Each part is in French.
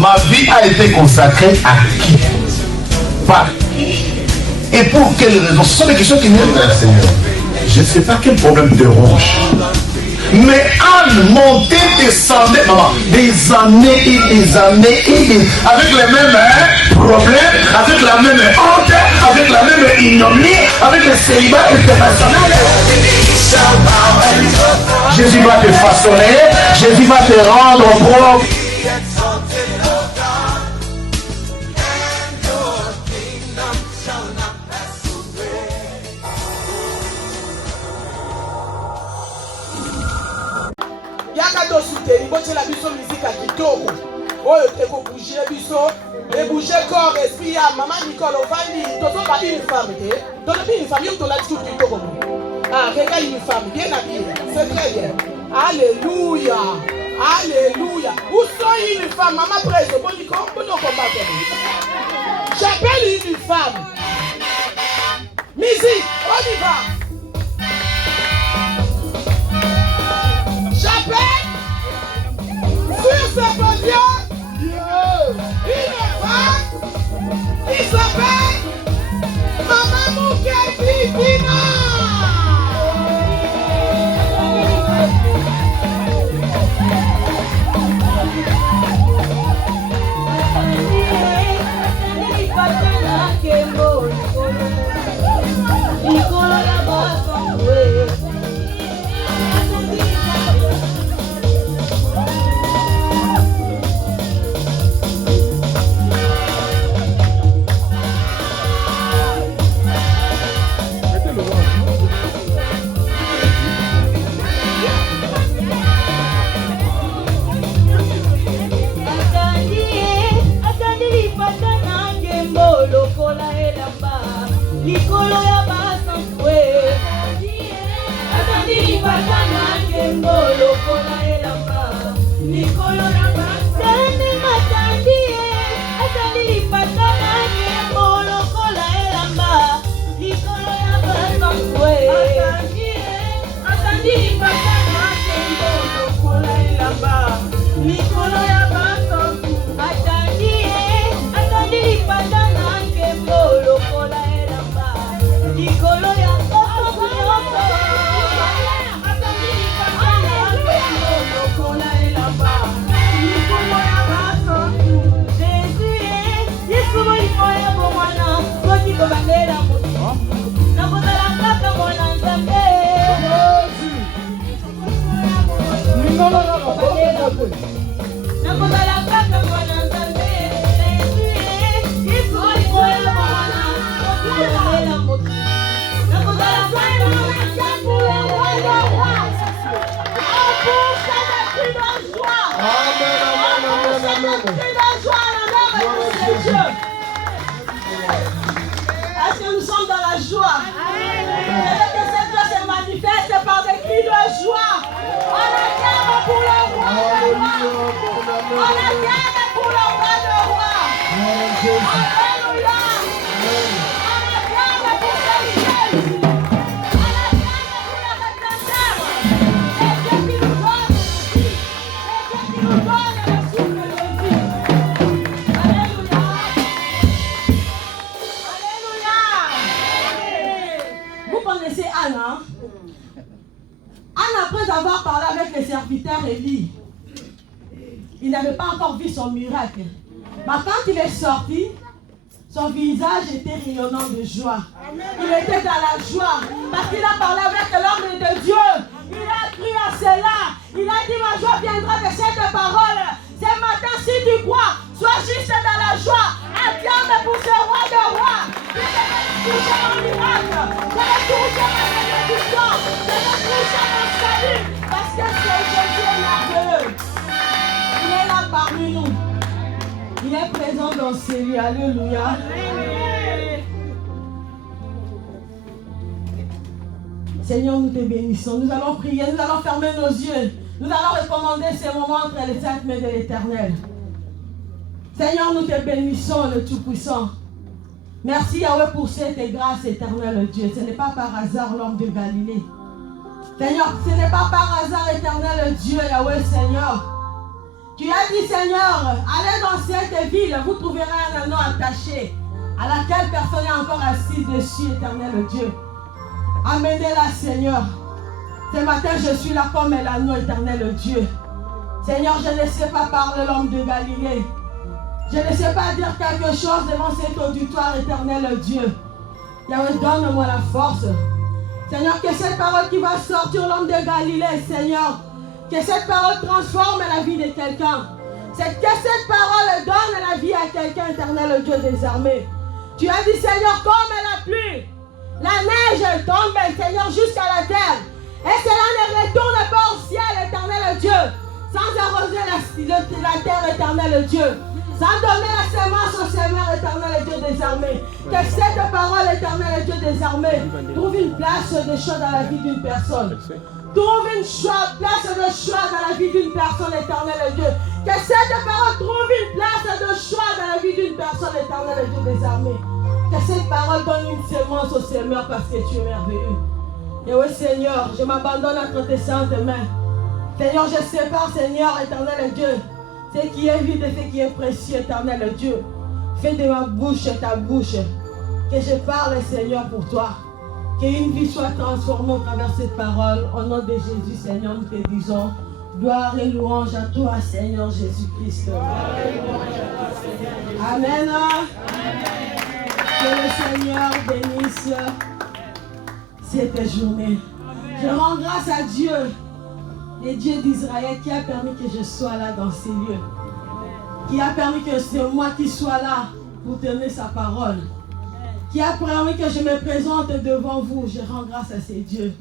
Ma vie a été consacrée à qui? Par qui? Et pour quelles raisons? Ce sont des questions qui viennent vers le Seigneur. Je ne sais pas quel problème te ronge. Mais Anne montait, descendait, maman, des années et des années et des... avec les mêmes problèmes, avec la même honte, avec la même ignominie, avec le célibat international. Jésus va te façonner, Jésus va te rendre propre. La biso musique à kitoko oyo teko bouger biso et bouger corps esprit ya maman Nicole ovandi toto ba une femme te toto une femme yo to la tout kitoko ah quelqu'un une femme bien habillée c'est très bien alléluia alléluia où sont une femme maman presse bon ni comme bon combattre j'appelle une femme musique on y va j'appelle sur ce podium, une femme qui s'appelle Maman Moukedi Dina. Est-ce que nous sommes dans la joie? Et que cette joie se manifeste par des cris de joie. On acclame pour le roi de rois. On acclame pour le roi de rois. Alléluia. On acclame pour Jésus. On acclame pour le rédempteur. C'est Dieu qui nous donne aussi. C'est Dieu qui nous donne le souffle de vie. Alléluia. Alléluia. Vous connaissez Anne, hein? Anne, après avoir parlé avec les serviteurs Élie, il n'avait pas encore vu son miracle. Mais quand il est sorti, son visage était rayonnant de joie. Il était dans la joie parce qu'il a parlé avec l'homme de Dieu. Il a cru à cela. Il a dit, ma joie viendra de cette parole. Ce matin, si tu crois, sois juste dans la joie. Acclame pour ce roi de rois. Je vais toucher mon miracle. Je vais toucher ma bénédiction. Je vais toucher mon salut. Parce que c'est Jésus merveilleux. Il est là parmi nous. Il est présent dans ces lieux. Alléluia. Seigneur, nous te bénissons. Nous allons prier. Nous allons fermer nos yeux. Nous allons recommander ces moments entre les saintes mains de l'Éternel. Seigneur, nous te bénissons, le Tout-Puissant. Merci Yahweh pour cette grâce éternelle, Dieu. Ce n'est pas par hasard l'homme de Galilée. Seigneur, ce n'est pas par hasard éternel, Dieu, Yahweh, Seigneur. Tu as dit, Seigneur, allez dans des villes, vous trouverez un anneau attaché, à laquelle personne n'est encore assis dessus, éternel Dieu. Amenez-la, Seigneur. Ce matin, je suis là comme l'anneau, éternel Dieu. Seigneur, je ne sais pas parler l'homme de Galilée. Je ne sais pas dire quelque chose devant cet auditoire, éternel Dieu. Yahweh, donne-moi la force. Seigneur, que cette parole qui va sortir l'homme de Galilée, Seigneur, que cette parole transforme la vie de quelqu'un. C'est que cette parole donne la vie à quelqu'un, éternel Dieu des armées. Tu as dit, Seigneur, comme la pluie, la neige tombe, Seigneur, jusqu'à la terre. Et cela ne retourne pas au ciel, éternel Dieu, sans arroser la terre, éternel Dieu. Sans donner la semence au Seigneur, éternel Dieu des armées. Que cette parole, éternel Dieu des armées, trouve une place de choix dans la vie d'une personne. Trouve une place de choix dans la vie d'une personne, éternel Dieu. Que cette parole trouve une place de choix dans la vie d'une personne, éternel Dieu des armées. Que cette parole donne une semence au Seigneur parce que tu es merveilleux. Et oui, Seigneur, je m'abandonne entre tes saintes mains. Seigneur, je sépare, Seigneur, éternel Dieu, ce qui est vide et ce qui est précieux, éternel Dieu. Fais de ma bouche ta bouche. Que je parle, Seigneur, pour toi. Qu'une vie soit transformée au travers de cette parole. Au nom de Jésus, Seigneur, nous te disons gloire et louange à toi, Seigneur Jésus-Christ. Amen. Que le Seigneur bénisse cette journée. Je rends grâce à Dieu, le Dieu d'Israël, qui a permis que je sois là dans ces lieux. Qui a permis que c'est moi qui sois là pour tenir sa parole. Qui a permis que je me présente devant vous. Je rends grâce à ces dieux.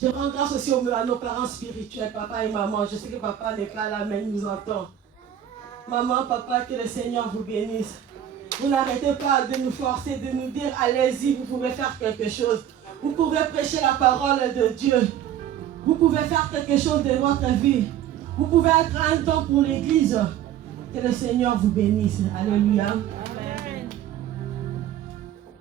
Je rends grâce aussi à nos parents spirituels, papa et maman. Je sais que papa n'est pas là, mais il nous entend. Maman, papa, que le Seigneur vous bénisse. Vous n'arrêtez pas de nous forcer, de nous dire, allez-y, vous pouvez faire quelque chose. Vous pouvez prêcher la parole de Dieu. Vous pouvez faire quelque chose de votre vie. Vous pouvez être un temps pour l'église. Que le Seigneur vous bénisse. Alléluia. Amen.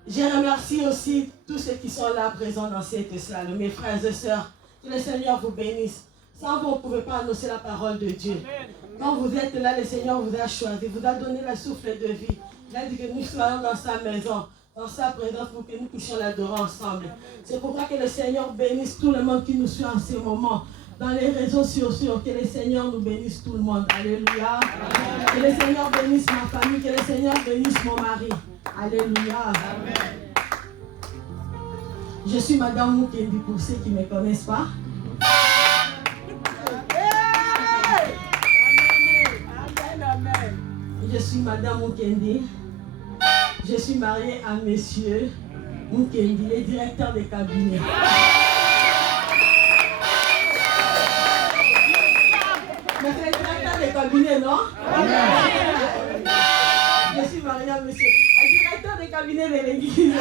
Je remercie aussi tous ceux qui sont là présents dans cette salle, mes frères et sœurs. Que le Seigneur vous bénisse. Sans vous, on ne pouvait pas annoncer la parole de Dieu. Quand vous êtes là, le Seigneur vous a choisi, vous a donné le souffle de vie. Il a dit que nous soyons dans sa maison, dans sa présence, pour que nous puissions l'adorer ensemble. C'est pourquoi que le Seigneur bénisse tout le monde qui nous suit en ce moment. Dans les réseaux sociaux, que le Seigneur nous bénisse tout le monde. Alléluia. Amen. Que le Seigneur bénisse ma famille, que le Seigneur bénisse mon mari. Alléluia. Amen. Je suis Madame Mukendi pour ceux qui ne me connaissent pas. Je suis Madame Mukendi. Je suis mariée à Monsieur Mukendi, le directeur des cabinets. Mais c'est le directeur des cabinets, non? Je suis mariée à Monsieur, le directeur des cabinets de l'église.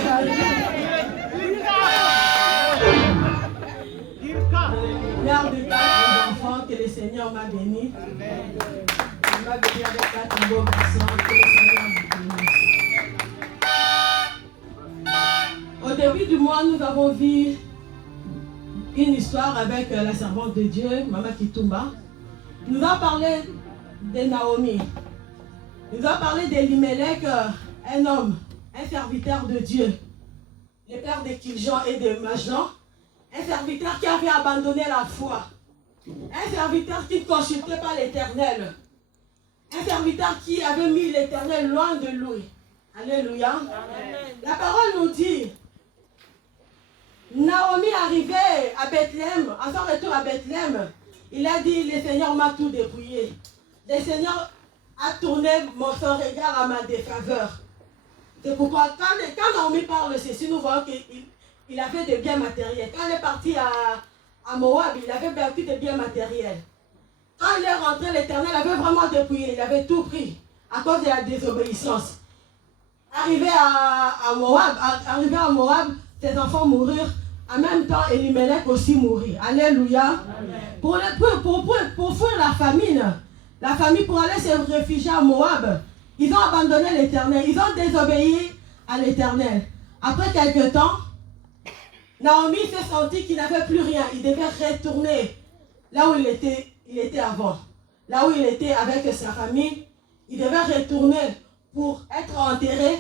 Mère de 4 enfants que le Seigneur m'a béni. Il m'a béni avec 4 beaux garçons que le Seigneur m'a béni. Au début du mois, nous avons vu une histoire avec la servante de Dieu, Maman Kitumba. Il nous a parlé de Naomi. Il nous a parlé d'Elimelech, un homme, un serviteur de Dieu, le père de Kiljan et de Majan, un serviteur qui avait abandonné la foi, un serviteur qui ne consultait pas l'Éternel, un serviteur qui avait mis l'Éternel loin de lui. Alléluia. Amen. La parole nous dit, Naomi arrivait à Bethléem, en son retour à Bethléem, il a dit, le Seigneur m'a tout dépouillé. Le Seigneur a tourné son regard à ma défaveur. C'est pourquoi quand Naomi parle ceci, nous voyons qu'il avait des biens matériels. Quand il est parti à Moab, il avait perdu des biens matériels. Quand il est rentré, l'Éternel avait vraiment dépouillé, il avait tout pris à cause de la désobéissance. Arrivé à Moab, ses enfants mourirent. En même temps, Elimelech aussi mourit. Alléluia. Pour fuir la famine pour aller se réfugier à Moab, ils ont abandonné l'Éternel. Ils ont désobéi à l'Éternel. Après quelque temps, Naomi s'est senti qu'il n'avait plus rien. Il devait retourner là où il était avant. Là où il était avec sa famille. il devait retourner pour être enterré,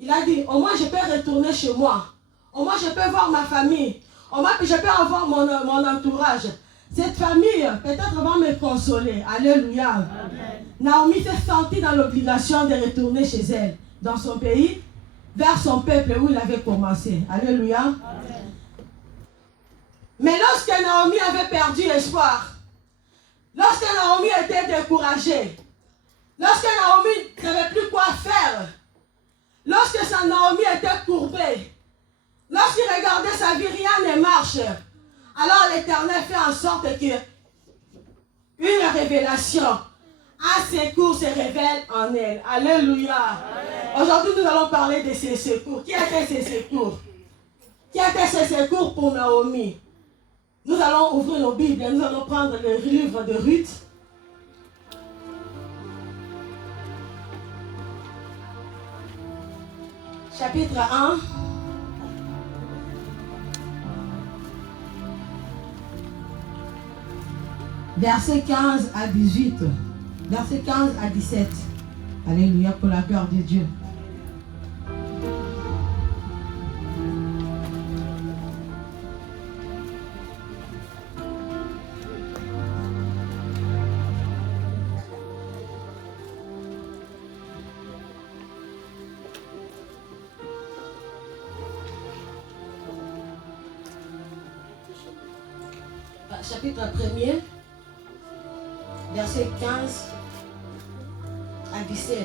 il a dit, au moins je peux retourner chez moi. Au moins je peux voir ma famille. Au moins je peux avoir mon entourage. Cette famille, peut-être va me consoler. Alléluia. Amen. Naomi s'est sentie dans l'obligation de retourner chez elle, dans son pays, vers son peuple où il avait commencé. Alléluia. Amen. Mais lorsque Naomi avait perdu espoir, lorsque Naomi était découragée, lorsque Naomi n'avait plus quoi faire, lorsque sa Naomi était courbée, lorsqu'il regardait sa vie, rien ne marche, alors l'Éternel fait en sorte que une révélation à ses secours se révèle en elle. Alléluia. Aujourd'hui, nous allons parler de ces secours. Qui étaient ces secours? Qui étaient ces secours pour Naomi? Nous allons ouvrir nos Bibles et nous allons prendre le livre de Ruth. Chapitre 1. Verset 15 à 18. Verset 15 à 17. Alléluia pour la gloire de Dieu. Chapitre 1er, verset 15 à 17.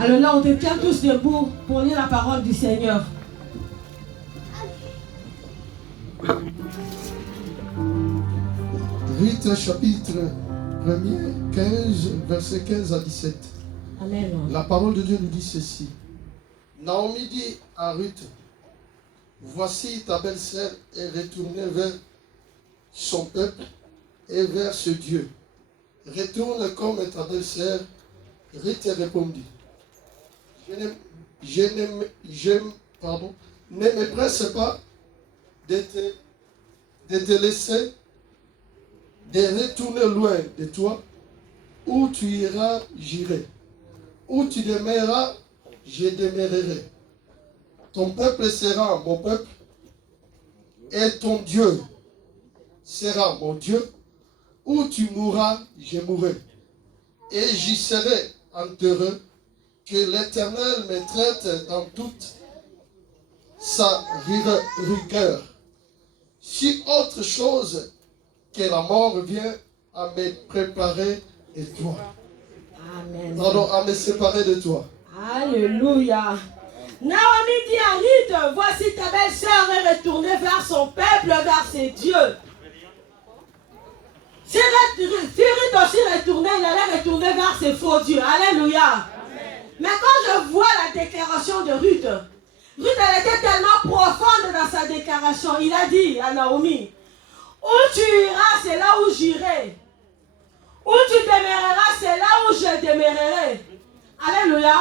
Alors là, on te tient tous debout pour lire la parole du Seigneur. Ruth, chapitre 1er, 15, verset 15 à 17. Amen. La parole de Dieu nous dit ceci. Naomi dit à Ruth, voici ta belle-sœur est retournée vers son peuple et vers ce Dieu. Retourne comme ta belle-sœur. Ruth répondit, ne me presse pas de te laisser, de retourner loin de toi. Où tu iras, j'irai. Où tu demeureras, je demeurerai. Ton peuple sera mon peuple et ton Dieu sera mon Dieu. Où tu mourras, je mourrai. Et j'y serai enterré. Que l'Éternel me traite dans toute sa rigueur. Si autre chose que la mort vient à me préparer de toi. Amen. Pardon, à me séparer de toi. Alléluia. Naomi dit à Ruth, voici ta belle-sœur est retournée vers son peuple, vers ses dieux. Si Ruth aussi retournait, il allait retourner vers ses faux dieux. Alléluia. Amen. Mais quand je vois la déclaration de Ruth, elle était tellement profonde dans sa déclaration. Il a dit à Naomi, où tu iras, c'est là où j'irai. Où tu demeureras, c'est là où je demeurerai. Alléluia.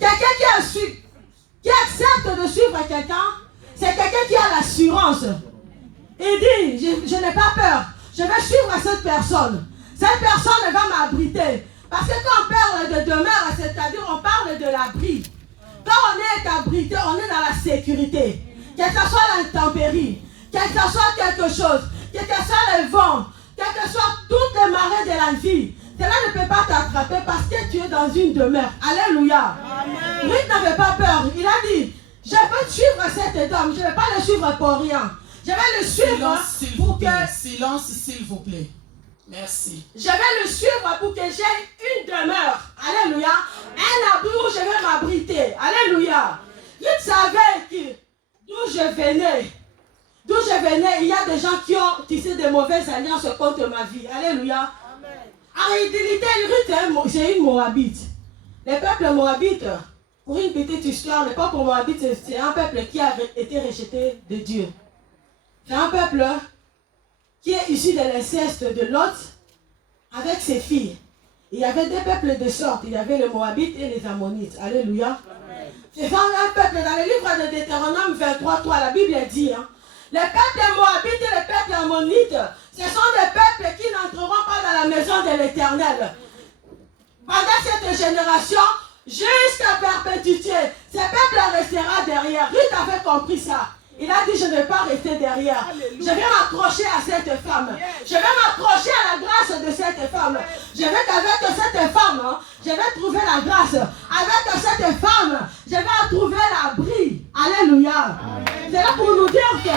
Quelqu'un qui accepte de suivre quelqu'un, c'est quelqu'un qui a l'assurance. Il dit, je n'ai pas peur. Je vais suivre cette personne. Cette personne va m'abriter. Parce que quand on parle de demeure, c'est-à-dire on parle de l'abri. Quand on est abrité, on est dans la sécurité. Quelle que soit l'intempérie, quel que soit quelque chose, quel que soit le vent, quel que soit toutes les marées de la vie, cela ne peut pas t'attraper parce que tu es dans une demeure. Alléluia. Ruth n'avait pas peur. Il a dit, je vais suivre cet homme. Je ne vais pas le suivre pour rien. Je vais le suivre pour que... Silence, s'il vous plaît. Merci. Je vais le suivre pour que j'ai une demeure. Alléluia. Un abri où je vais m'abriter. Alléluia. Ruth savait que d'où je venais, il y a des gens qui ont tissé de mauvaises alliances contre ma vie. Alléluia. En réalité, Ruth, c'est une Moabite. Le peuple Moabite, pour une petite histoire, le peuple Moabite, c'est un peuple qui a été rejeté de Dieu. C'est un peuple qui est issu de l'inceste de Lot avec ses filles. Il y avait deux peuples de sorte. Il y avait les Moabites et les Ammonites. Alléluia. C'est un peuple, dans le livre de Deutéronome 23, la Bible dit, Les peuples des Moabites et les peuples ammonites, ce sont des peuples qui n'entreront pas dans la maison de l'Éternel. Pendant cette génération, jusqu'à perpétuité, ces peuples resteront derrière. Ruth avait compris ça. Il a dit, je ne vais pas rester derrière. Je vais m'accrocher à cette femme. Je vais m'accrocher à la grâce de cette femme. Je vais qu'avec cette femme, je vais trouver la grâce. Avec cette femme, je vais trouver l'abri. Alléluia. C'est là pour nous dire que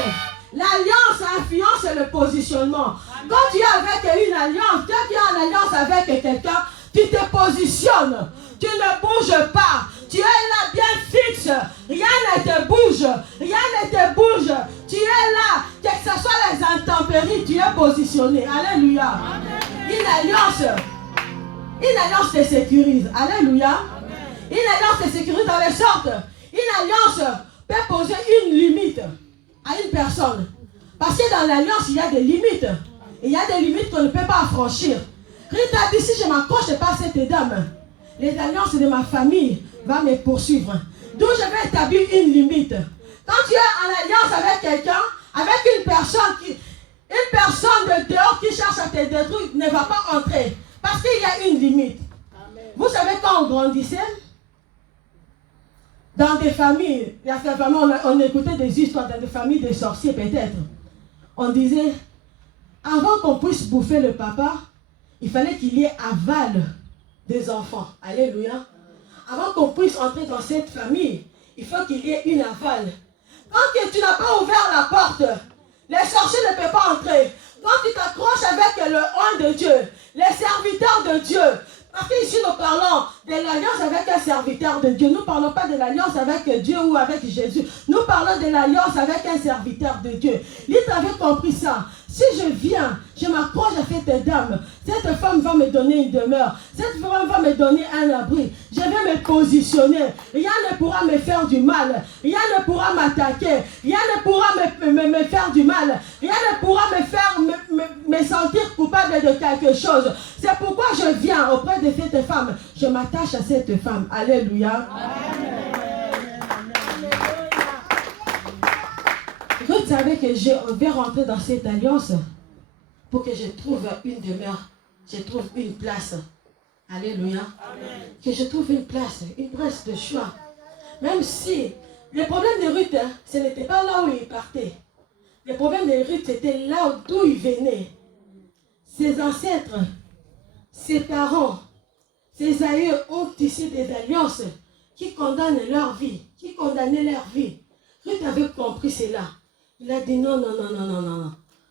l'alliance influence le positionnement. Quand tu es avec une alliance, quand tu es en alliance avec quelqu'un, tu te positionnes. Tu ne bouges pas. Tu es là bien fixe. Rien ne te bouge. Rien ne te bouge. Tu es là. Que ce soit les intempéries, tu es positionné. Alléluia. Une alliance te sécurise. Alléluia. Une alliance te sécurise dans les sortes. Une alliance peut poser une limite à une personne. Parce que dans l'alliance, il y a des limites. Il y a des limites qu'on ne peut pas franchir. Ruth a dit, si je m'accroche pas à cette dame, les alliances de ma famille vont me poursuivre. D'où je vais établir une limite. Quand tu es en alliance avec quelqu'un, avec une personne de dehors qui cherche à te détruire ne va pas entrer. Parce qu'il y a une limite. Amen. Vous savez, quand on grandissait, dans des familles, on écoutait des histoires dans des familles de sorciers peut-être. On disait, avant qu'on puisse bouffer le papa, il fallait qu'il y ait aval des enfants. Alléluia. Avant qu'on puisse entrer dans cette famille, il faut qu'il y ait une aval. Quand tu n'as pas ouvert la porte, les sorciers ne peuvent pas entrer. Quand tu t'accroches avec le oint de Dieu, les serviteurs de Dieu, parce qu'ici nous parlons de l'alliance avec un serviteur de Dieu. Nous ne parlons pas de l'alliance avec Dieu ou avec Jésus. Nous parlons de l'alliance avec un serviteur de Dieu. Lutte avait compris ça. Si je viens, je m'accroche à cette dame, cette femme va me donner une demeure. Cette femme va me donner un abri. Je vais me positionner. Rien ne pourra me faire du mal. Rien ne pourra m'attaquer. Rien ne pourra me faire du mal. Rien ne pourra me faire me sentir coupable de quelque chose. C'est pourquoi je viens auprès de cette femme. Je m'attache à cette femme. Alléluia. Amen. Ruth savait que je vais rentrer dans cette alliance pour que je trouve une demeure, je trouve une place. Alléluia. Amen. Que je trouve une place de choix. Même si le problème de Ruth, ce n'était pas là où il partait. Le problème de Ruth, c'était là d'où il venait. Ses ancêtres, ses parents, ses aïeux ont tissé des alliances qui condamnent leur vie, qui condamnaient leur vie. Ruth avait compris cela. Il a dit non,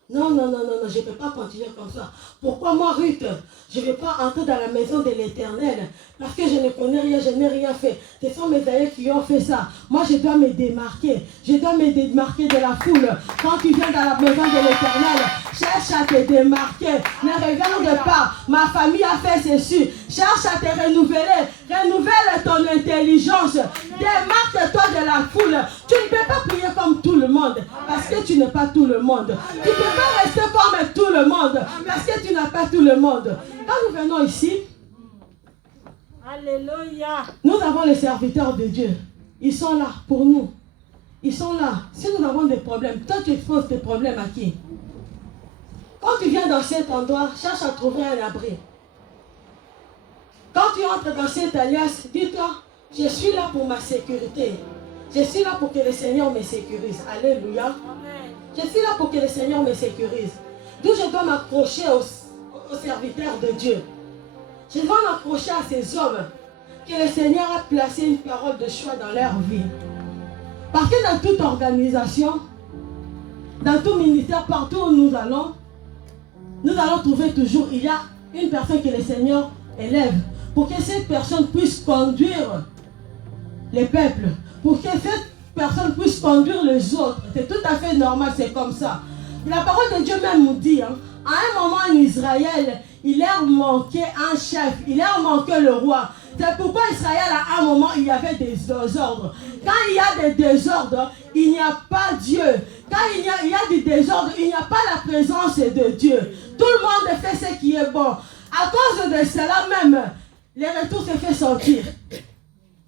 je ne peux pas continuer comme ça. Pourquoi moi, Ruth, je ne vais pas entrer dans la maison de l'Éternel? Parce que je ne connais rien, je n'ai rien fait. Ce sont mes aïeux qui ont fait ça. Moi, je dois me démarquer. Je dois me démarquer de la foule. Quand tu viens dans la maison de l'Éternel, cherche à te démarquer. Ne regarde pas. Ma famille a fait ceci. Cherche à te renouveler. Renouvelle ton intelligence. Démarque-toi de la foule. Tu ne peux pas prier comme tout le monde. Parce que tu n'es pas tout le monde. Tu ne peux pas rester comme tout le monde. Parce que tu n'as pas tout le monde. Quand nous venons ici, alléluia, nous avons les serviteurs de Dieu. Ils sont là pour nous. Ils sont là. Si nous avons des problèmes, toi tu exposes tes problèmes à qui? Quand tu viens dans cet endroit, cherche à trouver un abri. Quand tu entres dans cette alliance, dis-toi, je suis là pour ma sécurité. Je suis là pour que le Seigneur me sécurise. Alléluia. Amen. Je suis là pour que le Seigneur me sécurise. D'où je dois m'accrocher aux serviteurs de Dieu. Je dois m'accrocher à ces hommes que le Seigneur a placé une parole de choix dans leur vie. Parce que dans toute organisation, dans tout ministère, partout où nous allons trouver toujours, il y a une personne que le Seigneur élève pour que cette personne puisse conduire les peuples, pour que cette personne puisse conduire les autres. C'est tout à fait normal, c'est comme ça. La parole de Dieu même nous dit, à un moment en Israël, il leur manquait un chef, il leur manquait le roi. C'est pourquoi Israël, à un moment, il y avait des désordres. Quand il y a des désordres, il n'y a pas Dieu. Quand il y a du désordre, il n'y a pas la présence de Dieu. Tout le monde fait ce qui est bon. À cause de cela même, les retours se fait sentir.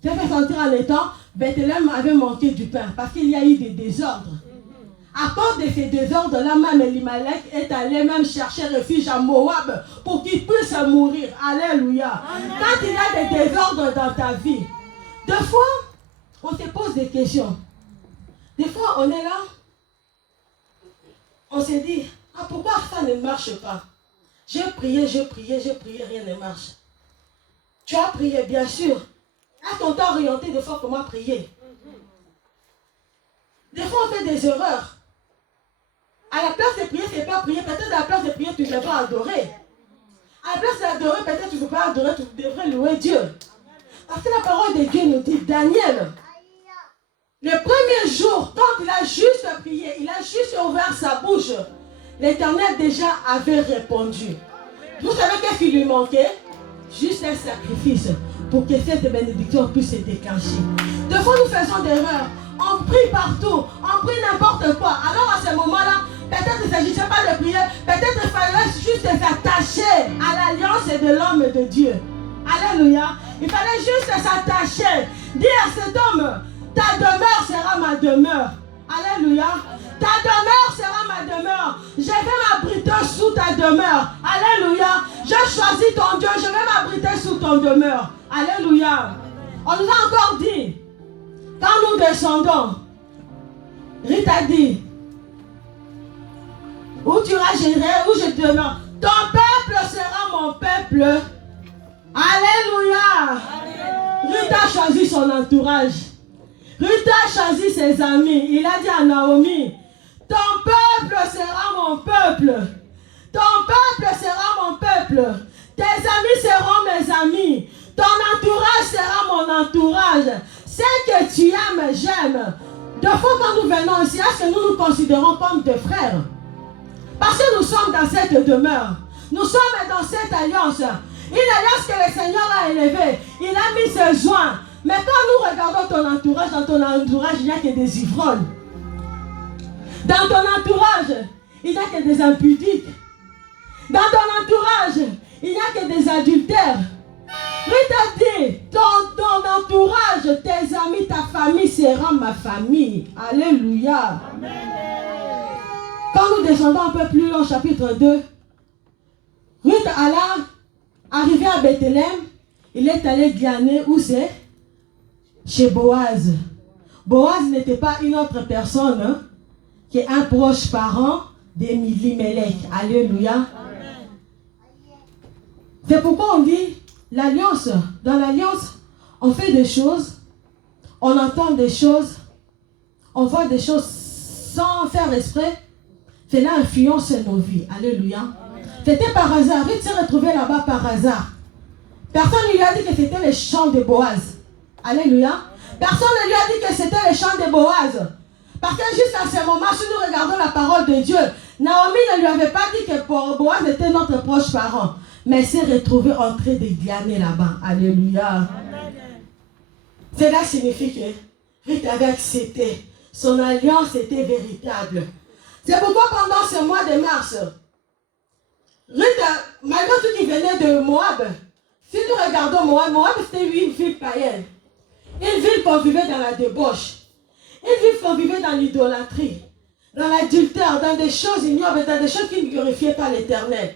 Se fait sentir en étant, Bethléem avait manqué du pain, parce qu'il y a eu des désordres. À cause de ces désordres-là, même Elimelech est allé même chercher refuge à Moab pour qu'il puisse mourir. Alléluia. Quand il y a des désordres dans ta vie, des fois, on se pose des questions. Des fois, on est là, on se dit, ah, pourquoi ça ne marche pas? J'ai prié, rien ne marche. Tu as prié, bien sûr. À ton temps orienté, des fois, comment prier? Des fois, on fait des erreurs. À la place de prier, ce n'est pas prier. Peut-être à la place de prier, tu ne devrais pas adorer. À la place d'adorer, peut-être tu ne veux pas adorer, tu devrais louer Dieu. Parce que la parole de Dieu nous dit, Daniel, le premier jour, quand il a juste prié, il a juste ouvert sa bouche, l'Éternel déjà avait répondu. Vous savez qu'est-ce qui lui manquait? Juste un sacrifice pour que cette bénédiction puisse se déclencher. Des fois, nous faisons des erreurs. On prie partout, on prie n'importe quoi. Alors à ce moment-là, peut-être il ne s'agissait pas de prier, peut-être il fallait juste s'attacher à l'alliance de l'homme et de Dieu. Alléluia. Il fallait juste s'attacher. Dire à cet homme, ta demeure sera ma demeure. Alléluia. Ta demeure sera ma demeure. Je vais m'abriter sous ta demeure. Alléluia. Je choisis ton Dieu, je vais m'abriter sous ton demeure. Alléluia. On nous a encore dit, quand nous descendons, Ruth a dit, où tu iras, j'irai, où je demeure. Ton peuple sera mon peuple. Alléluia. Ruth a choisi son entourage. Ruth a choisi ses amis. Il a dit à Naomi, ton peuple sera mon peuple. Ton peuple sera mon peuple. Tes amis seront mes amis. Ton entourage sera mon entourage. Ce que tu aimes, j'aime. Deux fois quand nous venons ici, est-ce que nous nous considérons comme des frères? Parce que nous sommes dans cette demeure. Nous sommes dans cette alliance. Une alliance que le Seigneur a élevée. Il a mis ses joints. Mais quand nous regardons ton entourage, dans ton entourage, il n'y a que des ivrognes. Dans ton entourage, il n'y a que des impudiques. Dans ton entourage, il n'y a que des adultères. Ruth a dit, ton entourage, tes amis, ta famille sera ma famille. Alléluia. Amen. Quand nous descendons un peu plus loin au chapitre 2, Ruth alla arriver à Bethléem, il est allé glaner où c'est? Chez Boaz. Boaz n'était pas une autre personne hein, qui est un proche parent d'Elimelech. Alléluia. Amen. C'est pourquoi on dit l'alliance. Dans l'alliance, on fait des choses, on entend des choses, on voit des choses sans faire exprès. Cela influence nos vies. Alléluia. C'était par hasard. Ruth s'est retrouvée là-bas par hasard. Personne ne lui a dit que c'était le champ de Boaz. Alléluia. Personne ne lui a dit que c'était le champ de Boaz. Parce que juste à ce moment, si nous regardons la parole de Dieu, Naomi ne lui avait pas dit que Boaz était notre proche parent. Mais elle s'est retrouvée en train de glaner là-bas. Alléluia. Cela signifie que Ruth avait accepté. Son alliance était véritable. C'est pourquoi pendant ce mois de mars, Ruth, malgré tout qu'il venait de Moab, si nous regardons Moab, Moab c'était une ville païenne. Une ville qu'on vivait dans la débauche. Une ville qu'on vivait dans l'idolâtrie, dans l'adultère, dans des choses ignobles, dans des choses qui ne glorifiaient pas l'Éternel.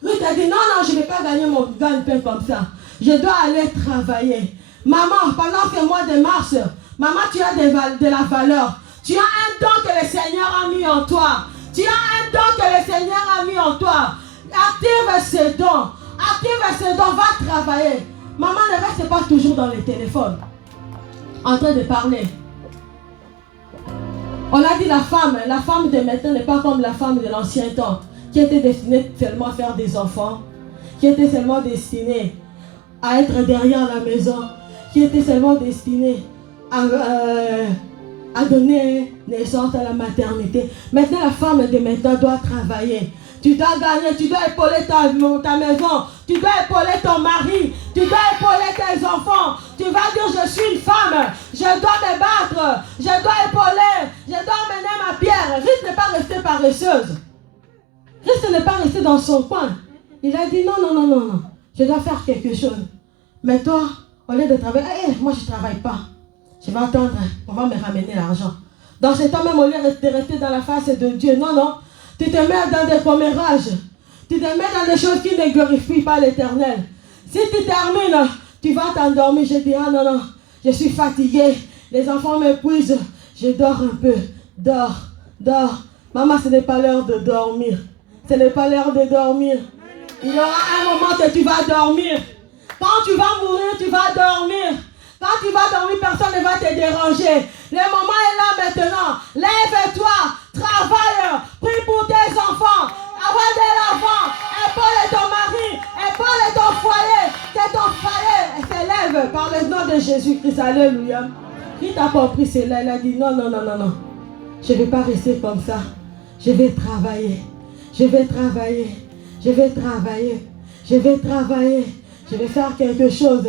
Ruth a dit, non, je ne vais pas gagner mon gagne-pain comme ça. Je dois aller travailler. Maman, pendant ce mois de mars, maman, tu as de la valeur. Tu as un don que le Seigneur a mis en toi. Tu as un don que le Seigneur a mis en toi. Active ce don. Active ce don, va travailler. Maman ne reste pas toujours dans le téléphone, en train de parler. On a dit la femme de maintenant n'est pas comme la femme de l'ancien temps, qui était destinée seulement à faire des enfants, qui était seulement destinée à être derrière la maison, qui était seulement destinée à donner naissance à la maternité. Maintenant, la femme de maintenant doit travailler. Tu dois gagner, tu dois épauler ta maison, tu dois épauler ton mari, tu dois épauler tes enfants. Tu vas dire, je suis une femme, je dois me battre, je dois épauler, je dois mener ma pierre. Ruth n'est pas restée paresseuse. Ruth n'est pas restée dans son coin. Il a dit, non, je dois faire quelque chose. Mais toi, au lieu de travailler, moi je ne travaille pas. Je vais attendre, on va me ramener l'argent. Dans ce temps même, au lieu de rester dans la face de Dieu, non, non. Tu te mets dans des commérages. Tu te mets dans des choses qui ne glorifient pas l'Éternel. Si tu termines, tu vas t'endormir. Je dis, ah non, non, je suis fatigué. Les enfants m'épuisent. Je dors un peu. Dors, dors. Maman, ce n'est pas l'heure de dormir. Ce n'est pas l'heure de dormir. Il y aura un moment que tu vas dormir. Quand tu vas mourir, tu vas dormir. Quand tu vas dormir, personne ne va te déranger. Le moment est là maintenant. Lève-toi, travaille, prie pour tes enfants. Avoir de l'avant, épaule ton mari, épaule ton foyer. Que ton foyer s'élève par le nom de Jésus-Christ. Alléluia. Qui t'a compris cela? Il a dit non, non, non, non, non. Je ne vais pas rester comme ça. Je vais travailler. Je vais travailler. Je vais travailler. Je vais travailler. Je vais faire quelque chose.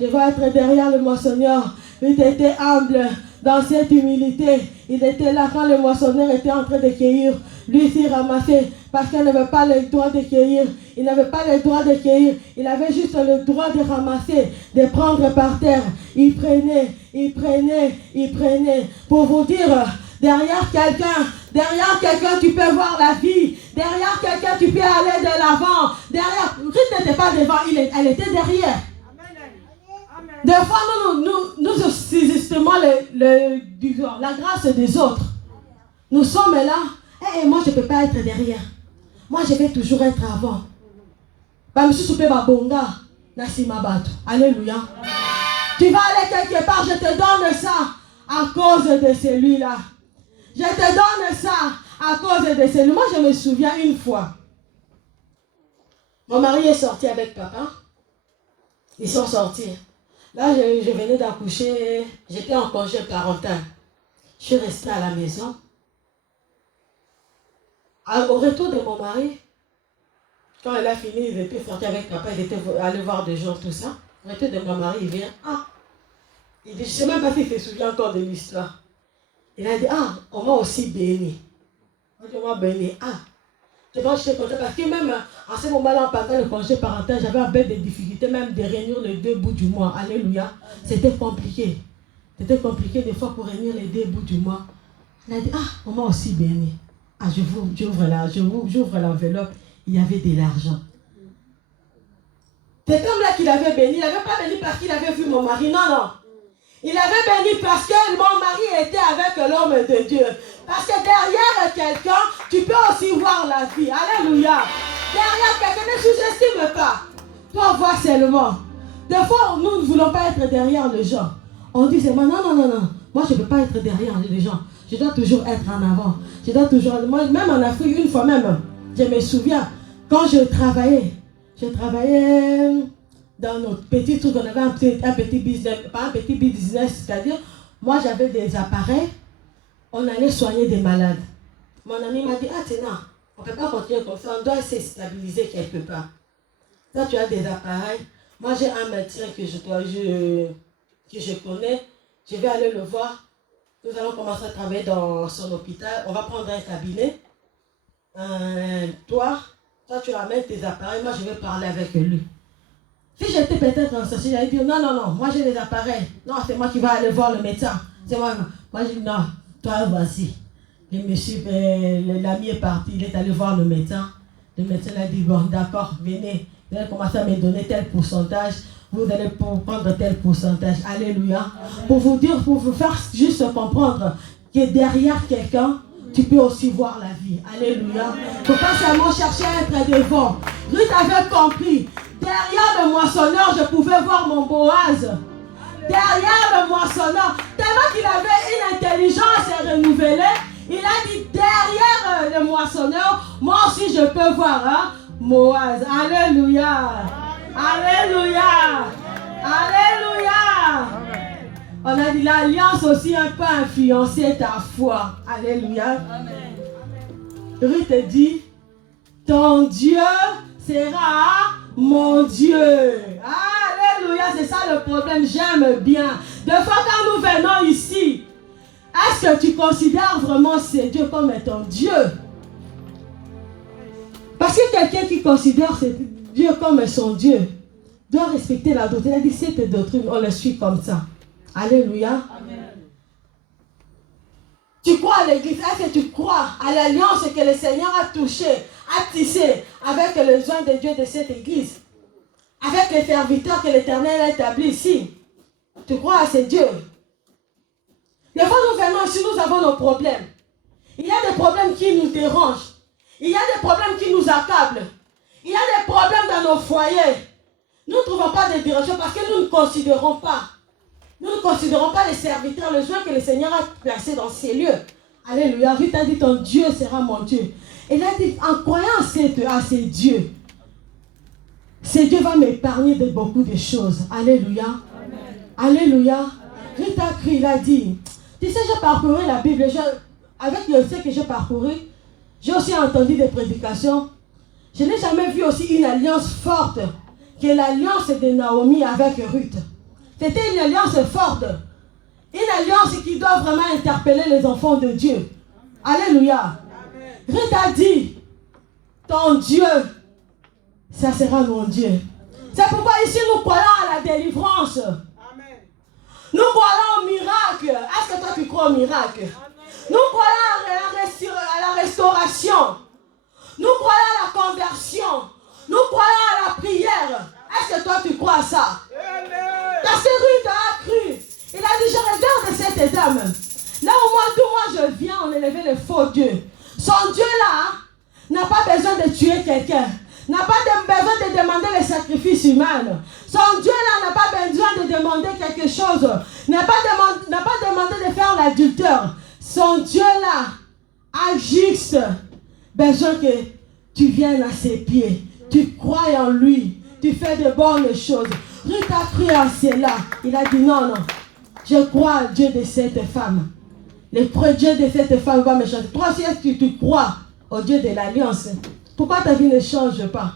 Je vais être derrière le moissonneur. Il était humble dans cette humilité. Il était là quand le moissonneur était en train de cueillir. Lui s'y ramassait parce qu'il n'avait pas le droit de cueillir. Il n'avait pas le droit de cueillir. Il avait juste le droit de ramasser, de prendre par terre. Il prenait, il prenait, il prenait. Pour vous dire, derrière quelqu'un, tu peux voir la vie. Derrière quelqu'un, tu peux aller de l'avant. Derrière, Ruth n'était pas devant, elle était derrière. Des fois, nous sous-estimons la grâce des autres. Nous sommes là. Et moi, je ne peux pas être derrière. Moi, je vais toujours être avant. Alléluia. Tu vas aller quelque part, je te donne ça à cause de celui-là. Je te donne ça à cause de celui-là. Moi, je me souviens une fois. Mon mari est sorti avec papa. Ils sont sortis. Là, je venais d'accoucher. J'étais en congé parental. Je suis restée à la maison. Au retour de mon mari, quand elle a fini, il était sorti avec papa, il était allé voir des gens, tout ça. Au retour de mon mari, il vient. Ah! Il dit, je ne sais même pas s'il se souvient encore de l'histoire. Il a dit, ah, on m'a aussi béni. On m'a béni. Ah! Moi, j'étais content parce que même en ce moment-là, en partant le congé parental, j'avais un peu de difficultés même de réunir les 2 bouts du mois. Alléluia. C'était compliqué. C'était compliqué des fois pour réunir les 2 bouts du mois. Il a dit, ah, on m'a aussi béni. Ah, j'ouvre l'enveloppe. Il y avait de l'argent. C'est comme là qu'il avait béni. Il n'avait pas béni parce qu'il avait vu mon mari. Non, non. Il avait béni parce que mon mari était avec l'homme de Dieu. Parce que derrière quelqu'un, tu peux aussi voir la vie. Alléluia. Derrière quelqu'un, ne sous-estime pas. Toi, vois seulement. Des fois, nous ne voulons pas être derrière les gens. On dit seulement, non, non, non, non. Moi, je ne peux pas être derrière les gens. Je dois toujours être en avant. Je dois toujours... Moi, même en Afrique, une fois même, je me souviens, quand je travaillais dans notre petit truc, on avait un petit business, pas un petit business, c'est-à-dire, moi j'avais des appareils, on allait soigner des malades. Mon ami m'a dit, ah Tina, on ne peut pas continuer comme ça, on doit se stabiliser quelque part. Là, tu as des appareils. Moi, j'ai un médecin que je connais, je vais aller le voir. Nous allons commencer à travailler dans son hôpital. On va prendre un cabinet. Toi, tu ramènes tes appareils. Moi, je vais parler avec lui. Si j'étais peut-être en sorcier, j'allais dire non, non, non. Moi, j'ai des appareils. Non, c'est moi qui vais aller voir le médecin. C'est moi. Moi, je dis non. Toi, vas-y. Le monsieur, l'ami est parti. Il est allé voir le médecin. Le médecin a dit bon, d'accord, venez. Vous allez commencer à me donner tel pourcentage. Vous allez prendre tel pourcentage. Alléluia. Amen. Pour vous dire, pour vous faire juste comprendre que derrière quelqu'un, tu peux aussi voir la vie. Alléluia. Il ne faut pas seulement chercher à être devant. Ruth avait compris. Derrière le moissonneur, je pouvais voir mon Boaz. Derrière le moissonneur, tellement qu'il avait une intelligence renouvelée, il a dit derrière le moissonneur, moi aussi je peux voir Boaz. Alléluia. Alléluia. Alléluia. On a dit l'alliance aussi un peu influencé ta foi. Alléluia. Ruth dit, ton Dieu sera mon Dieu. Alléluia, c'est ça le problème, j'aime bien. Des fois quand nous venons ici, est-ce que tu considères vraiment ce Dieu comme ton Dieu? Parce que quelqu'un qui considère ce Dieu comme son Dieu doit respecter la doctrine. Il a dit, cette doctrine, on le suit comme ça. Alléluia. Amen. Tu crois à l'église? Est-ce que tu crois à l'alliance que le Seigneur a touchée, a tissée avec les gens de Dieu de cette église? Avec les serviteurs que l'Éternel a établis ici? Tu crois à ces dieux? Des fois, nous venons ici, nous avons nos problèmes. Il y a des problèmes qui nous dérangent. Il y a des problèmes qui nous accablent. Il y a des problèmes dans nos foyers. Nous ne trouvons pas de direction parce que nous ne considérons pas. Nous ne considérons pas les serviteurs, les gens que le Seigneur a placés dans ces lieux. Alléluia. Ruth a dit, ton Dieu sera mon Dieu. Et il a dit, en croyant à ces dieux, ce Dieu va m'épargner de beaucoup de choses. Alléluia. Amen. Alléluia. Ruth a cru, il a dit, tu sais, j'ai parcouru la Bible, avec le fait que j'ai parcouru, j'ai aussi entendu des prédications. Je n'ai jamais vu aussi une alliance forte que l'alliance de Naomi avec Ruth. C'était une alliance forte. Une alliance qui doit vraiment interpeller les enfants de Dieu. Alléluia. Ruth a dit, ton Dieu, ça sera mon Dieu. C'est pourquoi ici nous croyons à la délivrance. Amen. Nous croyons au miracle. Est-ce que toi tu crois au miracle? Amen. Nous croyons à la restauration. Nous croyons à la conversion. Nous croyons à la prière. Est-ce que toi tu crois à ça? Amen. Parce que Ruth a cru. Il a dit, je regarde cette dame. Là où moi je viens, on élevait le faux Dieu. Son Dieu là n'a pas besoin de tuer quelqu'un. N'a pas besoin de demander les sacrifices humains. Son Dieu là n'a pas besoin de demander quelque chose. N'a pas demandé de faire l'adultère. Son Dieu là a juste besoin que tu viennes à ses pieds. Tu crois en lui. Tu fais de bonnes choses. Ruth a cru à cela. Il a dit non. Je crois au Dieu de cette femme. Le Dieu de cette femme va me changer. Toi aussi, est-ce que tu crois au Dieu de l'alliance? Pourquoi ta vie ne change pas?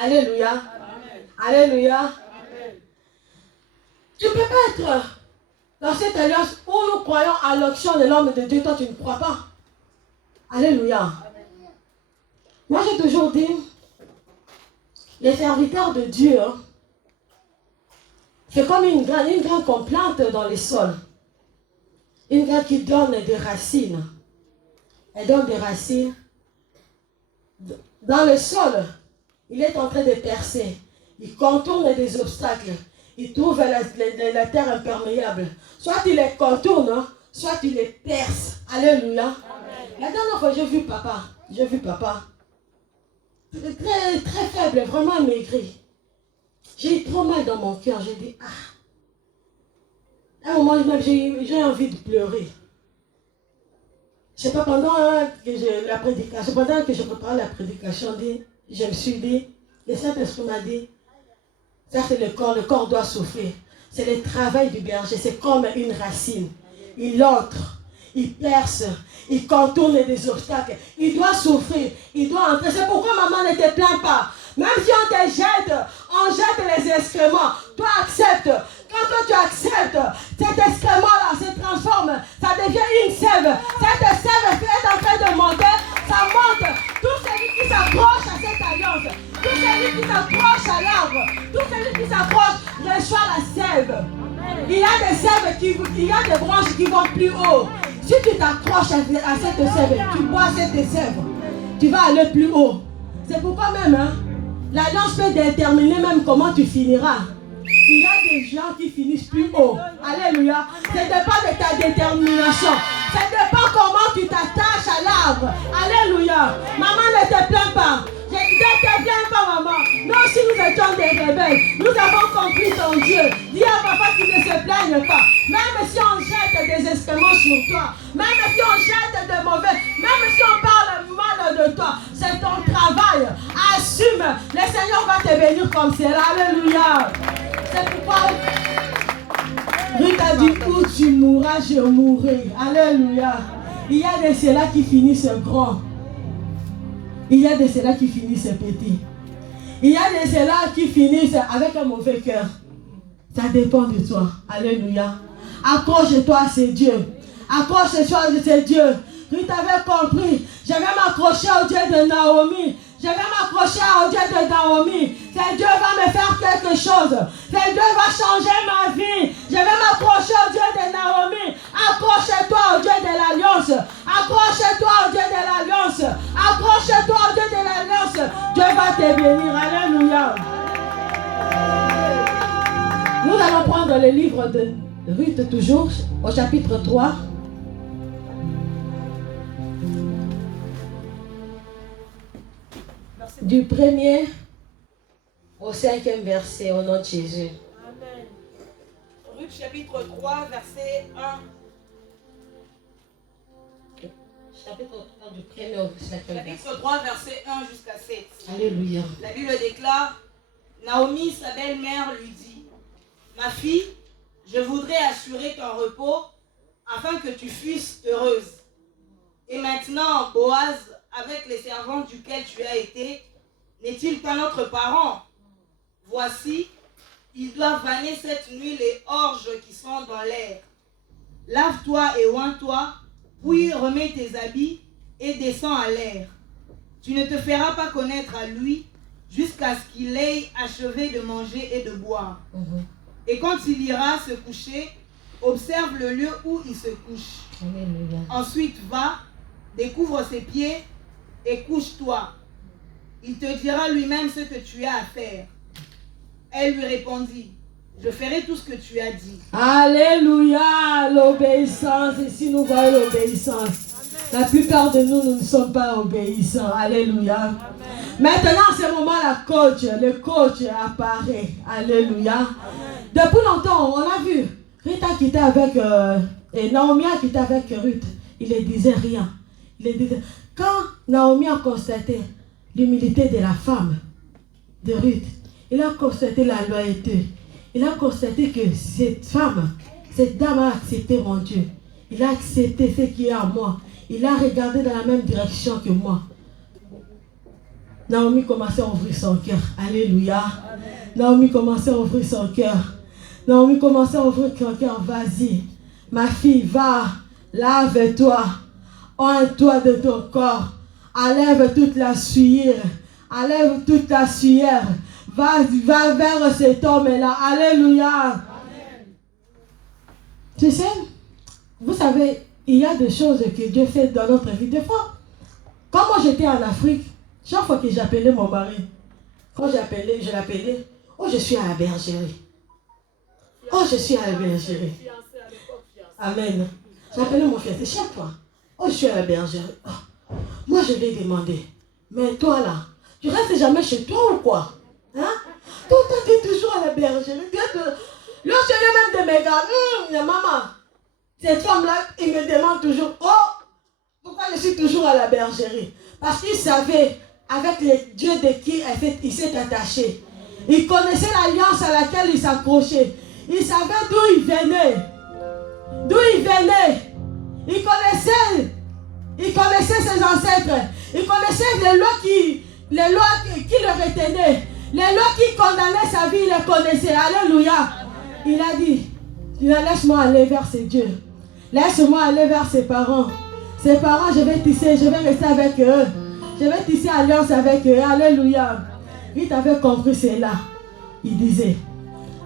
Alléluia. Amen. Alléluia. Amen. Tu ne peux pas être dans cette alliance où nous croyons à l'action de l'homme de Dieu. Toi, tu ne crois pas. Alléluia. Amen. Moi, j'ai toujours dit, les serviteurs de Dieu, c'est comme une grande complainte dans les sols. Une graine qui donne des racines. Elle donne des racines. Dans le sol, il est en train de percer. Il contourne des obstacles. Il trouve la terre imperméable. Soit il les contourne, soit il les perce. Alléluia. Amen. La dernière fois, j'ai vu papa. Très, très faible, vraiment maigri. J'ai eu trop mal dans mon cœur. J'ai dit, à un moment, j'ai envie de pleurer. Je sais pas, pendant que je préparais la prédication, je me suis dit, le Saint-Esprit m'a dit, ça c'est le corps doit souffrir. C'est le travail du berger, c'est comme une racine. Il entre, il perce, il contourne des obstacles, il doit souffrir, il doit entrer. C'est pourquoi maman ne te plaint pas. Même si on te jette, on jette les excréments. Toi accepte. Quand toi tu acceptes, cet excrément-là se transforme, ça devient une sève. Cette sève est en train de monter, ça monte. Tout celui qui s'approche à cette alliance, tout celui qui s'approche à l'arbre, tout celui qui s'approche reçoit la sève. Il y a des sèves, il y a des branches qui vont plus haut. Si tu t'accroches à cette sève, tu bois cette sève, tu vas aller plus haut. C'est pourquoi même, l'alliance peut déterminer même comment tu finiras. Il y a des gens qui finissent plus haut. Alléluia. Ce n'est pas de ta détermination. Ce n'est pas comment tu t'attaches à l'arbre. Alléluia. Maman ne te plaint pas. Je ne te plains pas, maman. Nous aussi, nous étions des rebelles. Nous avons compris ton Dieu. Dis à papa qu'il ne se plaigne pas. Même si on jette des excréments sur toi, même si on jette de mauvais, même si on parle mal de toi, c'est ton travail. Assume. Le Seigneur va te bénir comme cela. Alléluia. C'est pourquoi Ruth a dit, où tu mourras, je mourrai. Alléluia. Il y a de ceux-là qui finissent grands. Il y a de ceux-là qui finissent petits. Il y a de ceux-là qui finissent avec un mauvais cœur. Ça dépend de toi. Alléluia. Accroche-toi à ces dieux. Accroche-toi à ces dieux. Ruth avait compris. Je vais m'accrocher au Dieu de Naomi. Je vais m'accrocher au Dieu de Naomi. Ce Dieu va me faire quelque chose. Ce Dieu va changer ma vie. Je vais m'accrocher au Dieu de Naomi. Accroche-toi au Dieu de te bénir. Alléluia. Nous allons prendre le livre de Ruth toujours, au chapitre 3. Du 1er au 5e verset, au nom de Jésus. Amen. Ruth chapitre 3, verset 1. Chapitre 3 du 1er au 5e verset. Chapitre 3, verset 1 jusqu'à 7. Alléluia. La Bible déclare, Naomi, sa belle-mère, lui dit, ma fille, je voudrais assurer ton repos afin que tu fusses heureuse. Et maintenant, Boaz, avec les servantes duquel tu as été, n'est-il pas notre parent? Voici, il doit vanner cette nuit les orges qui sont dans l'air. Lave-toi et oins-toi, puis remets tes habits et descends à l'air. Tu ne te feras pas connaître à lui jusqu'à ce qu'il ait achevé de manger et de boire. Et quand il ira se coucher, observe le lieu où il se couche. Alléluia. Ensuite, va, découvre ses pieds et couche-toi. Il te dira lui-même ce que tu as à faire. Elle lui répondit, je ferai tout ce que tu as dit. Alléluia, l'obéissance. Ici, nous voyons l'obéissance. La plupart de nous, nous ne sommes pas obéissants. Alléluia. Amen. Maintenant, à ce moment, le coach apparaît. Alléluia. Amen. Depuis longtemps, on a vu Rita qui était avec, et Naomi qui était avec Ruth. Il ne disait rien. Quand Naomi a constaté l'humilité de la femme, de Ruth, il a constaté la loyauté. Il a constaté que cette femme, cette dame a accepté mon Dieu. Il a accepté ce qui est en moi. Il a regardé dans la même direction que moi. Naomi commençait à ouvrir son cœur. Alléluia. Amen. Naomi commençait à ouvrir son cœur. Naomi commençait à ouvrir son cœur. Vas-y, ma fille, va, lave-toi. Oins-toi de ton corps. Enlève toute la sueur. Enlève toute la sueur. Va vers cet homme-là. Alléluia. Amen. Tu sais, vous savez, il y a des choses que Dieu fait dans notre vie. Des fois, quand moi j'étais en Afrique, chaque fois que j'appelais mon mari, quand je l'appelais, oh je suis à la bergerie. Oh je suis à la bergerie. Amen. J'appelais mon fils chaque fois. Oh je suis à la bergerie. Oh. Moi je lui ai demandé, mais toi là, tu restes jamais chez toi ou quoi? Hein? Toi tu es toujours à la bergerie. Lorsque je même de mes gars, maman, cette femme-là, il me demande toujours, oh, pourquoi je suis toujours à la bergerie? Parce qu'il savait, avec les dieux de qui il s'est attaché. Il connaissait l'alliance à laquelle il s'accrochait. Il savait d'où il venait. D'où il venait. Il connaissait ses ancêtres. Il connaissait les lois qui le retenaient. Les lois qui condamnaient sa vie, il les connaissait. Alléluia. Il a dit, laisse-moi aller vers ces dieux. Laisse-moi aller vers ses parents. Ses parents, je vais rester avec eux. Je vais tisser alliance avec eux. Alléluia. Il avait compris cela. Il disait,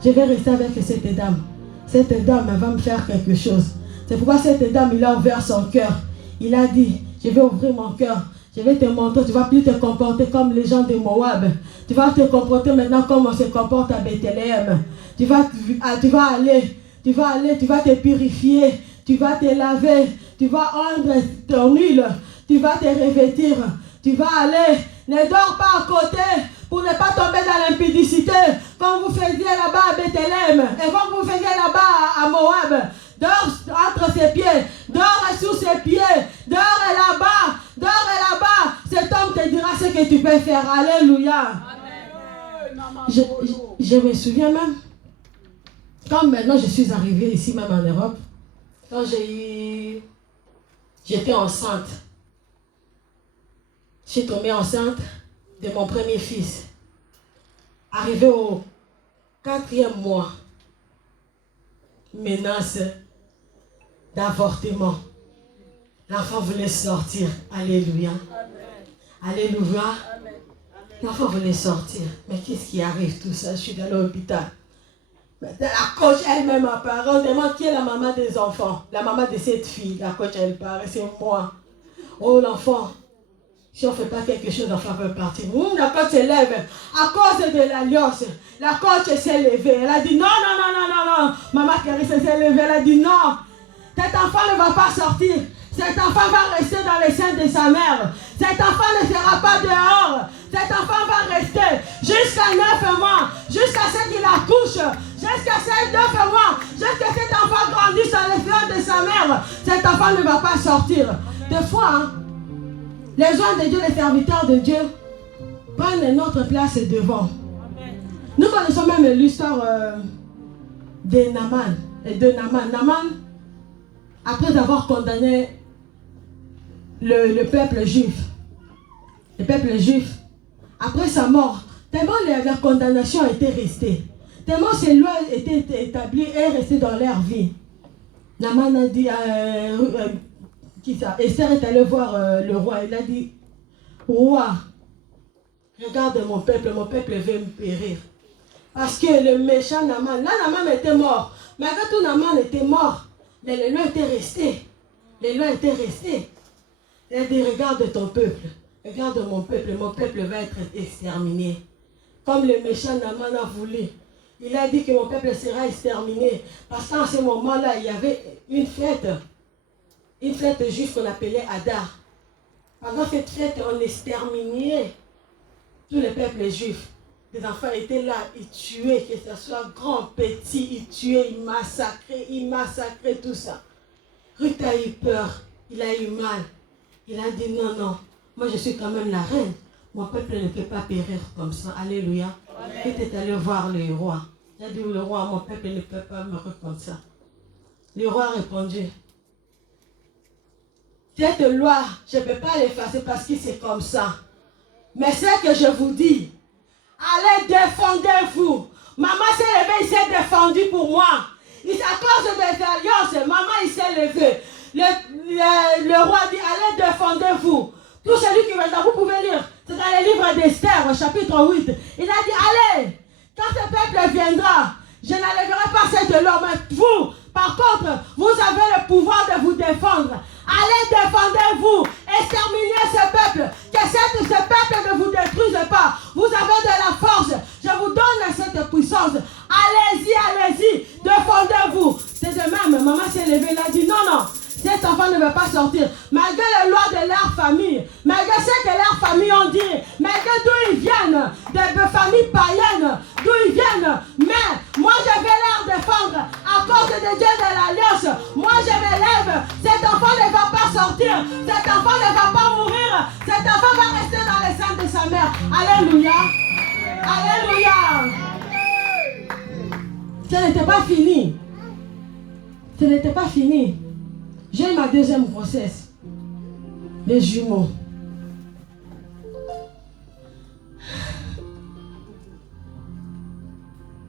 je vais rester avec cette dame. Cette dame va me faire quelque chose. C'est pourquoi cette dame, il a ouvert son cœur. Il a dit, je vais ouvrir mon cœur. Je vais te montrer, tu ne vas plus te comporter comme les gens de Moab. Tu vas te comporter maintenant comme on se comporte à Bethléem. Tu vas aller, tu vas te purifier. Tu vas te laver, tu vas rendre ton huile, tu vas te revêtir, tu vas aller. Ne dors pas à côté pour ne pas tomber dans l'impudicité comme vous faisiez là-bas à Bethléem et comme vous faisiez là-bas à Moab. Dors entre ses pieds, dors sous ses pieds, dors là-bas, cet homme te dira ce que tu peux faire. Alléluia. Je me souviens même, quand maintenant je suis arrivée ici même en Europe, quand j'étais enceinte, je suis tombée enceinte de mon premier fils. Arrivé au 4e mois, menace d'avortement. L'enfant voulait sortir. Alléluia. Amen. Alléluia. Amen. L'enfant voulait sortir. Mais qu'est-ce qui arrive tout ça? Je suis dans l'hôpital. La coach elle-même apparaît. On demande qui est la maman des enfants. La maman de cette fille. La coach elle parle. C'est moi. Oh l'enfant. Si on ne fait pas quelque chose, l'enfant peut partir. La côte se lève à cause de l'alliance. La côte s'est levée. Elle a dit non, non, non, non, non, non. Maman Clarisse s'est levée. Elle a dit non. Cet enfant ne va pas sortir. Cet enfant va rester dans les seins de sa mère. Cet enfant ne sera pas dehors. Cet enfant va rester jusqu'à 9 mois. Jusqu'à ce qu'il accouche. Jusqu'à ces 9 mois. Jusqu'à ce que cet enfant grandisse dans les seins de sa mère. Cet enfant ne va pas sortir. Des fois, hein, les gens de Dieu, les serviteurs de Dieu, prennent notre place devant. Nous connaissons même l'histoire de Naaman. Naaman, après avoir condamné le peuple juif, après sa mort, tellement la condamnation était restée, tellement ces lois étaient établies et restées dans leur vie. Naaman a dit Esther est allée voir le roi. Il a dit, roi, regarde mon peuple veut me périr. Parce que le méchant Naaman, là Naaman était mort. Malgré tout, Naaman était mort. Mais les lois étaient restées. Il a dit, regarde ton peuple. Regarde mon peuple va être exterminé. Comme le méchant Naaman a voulu. Il a dit que mon peuple sera exterminé. Parce qu'en ce moment-là, il y avait une fête juive qu'on appelait Adar. Pendant cette fête, on exterminait tous les peuples juifs. Les enfants étaient là, ils tuaient, que ce soit grand, petit, ils tuaient, ils massacraient tout ça. Ruth a eu peur, il a eu mal. Il a dit non, non, moi je suis quand même la reine. Mon peuple ne peut pas périr comme ça. Alléluia. Ruth est allé voir le roi. Il a dit, le roi, mon peuple ne peut pas mourir comme ça. Le roi a répondu, cette loi, je ne peux pas l'effacer parce que c'est comme ça. Mais ce que je vous dis, allez, défendez-vous. Maman s'est levée, il s'est défendu pour moi. À cause des alliances, maman, il s'est levé. Le roi dit, allez, défendez-vous. Tout celui qui va dans, vous pouvez lire. C'est dans le livre d'Esther, chapitre 8. Il a dit, allez, quand ce peuple viendra, je n'enlèverai pas cette loi. Mais vous, par contre, vous avez le pouvoir de vous défendre. Allez, défendez-vous. Exterminez ce peuple. Que ce peuple ne vous détruise pas. Vous avez de la force. Je vous donne cette puissance. Allez-y, allez-y. Défendez-vous. C'est de même. Maman s'est levée. Elle a dit non, non. Cet enfant ne veut pas sortir. Malgré les lois de leur famille. Malgré ce que leurs familles ont dit. Malgré d'où ils viennent. Des familles païennes. D'où ils viennent. Mais moi je vais leur défendre. À cause de Dieu de l'Alliance. Moi je me lève. Cet enfant ne va pas sortir. Cet enfant ne va pas mourir. Cet enfant va rester dans les seins de sa mère. Alléluia. Alléluia. Ce n'était pas fini. Ce n'était pas fini. J'ai eu ma deuxième grossesse. Les jumeaux.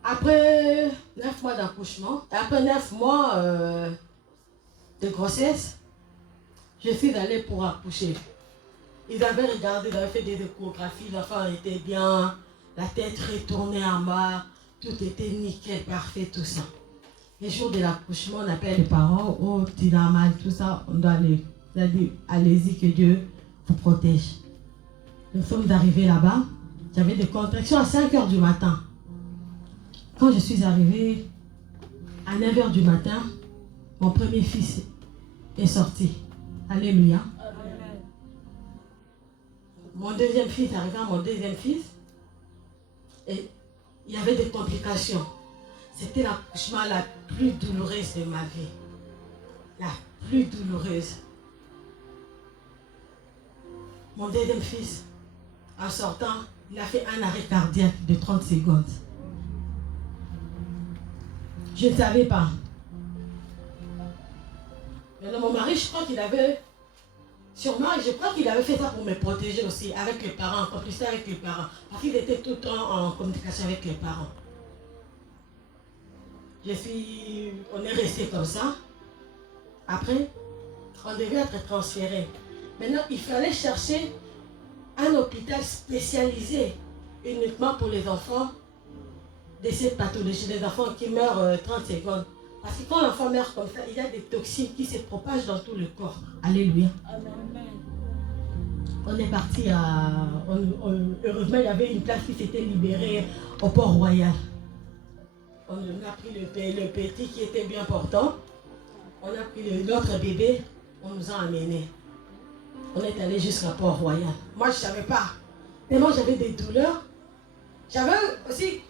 Après 9 mois d'accouchement, après 9 mois de grossesse, je suis allée pour accoucher. Ils avaient regardé, ils avaient fait des échographies, l'enfant était bien, la tête retournée en bas, tout était nickel, parfait, tout ça. Les jours de l'accouchement, on appelle les parents, oh, tu as mal, tout ça, on doit aller. On a dit, allez-y, que Dieu vous protège. Nous sommes arrivés là-bas, j'avais des contractions à 5 h du matin. Quand je suis arrivée, à 9 h du matin, mon premier fils est sorti. Alléluia. Amen. Mon deuxième fils, arrivé à mon deuxième fils, et il y avait des complications. C'était l'accouchement la plus douloureuse de ma vie. La plus douloureuse. Mon deuxième fils, en sortant, il a fait un arrêt cardiaque de 30 secondes. Je ne savais pas. Maintenant, mon mari, je crois qu'il avait... Sûrement, je crois qu'il avait fait ça pour me protéger aussi, avec les parents, en complicité avec les parents. Parce qu'il était tout le temps en communication avec les parents. On est resté comme ça. Après, on devait être transféré. Maintenant, il fallait chercher un hôpital spécialisé uniquement pour les enfants de cette pathologie, les enfants qui meurent 30 secondes. Parce que quand l'enfant meurt comme ça, il y a des toxines qui se propagent dans tout le corps. Alléluia. Amen. On est parti à... heureusement, il y avait une place qui s'était libérée au Port-Royal. On a pris le petit qui était bien portant. On a pris l'autre bébé. On nous a amenés. On est allé jusqu'à Port-Royal. Moi, je ne savais pas. Tellement j'avais des douleurs. J'avais aussi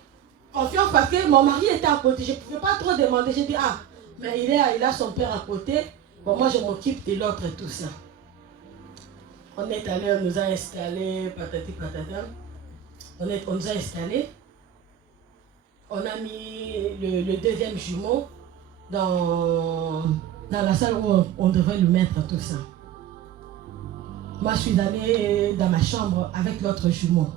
confiance parce que mon mari était à côté. Je ne pouvais pas trop demander. J'ai dit, ah, mais il a son père à côté. Bon, moi, je m'occupe de l'autre et tout ça. On est allé, on nous a installés, patati patata. On nous a installés. On a mis le deuxième jumeau dans la salle où on devait le mettre, tout ça. Moi, je suis allée dans ma chambre avec l'autre jumeau.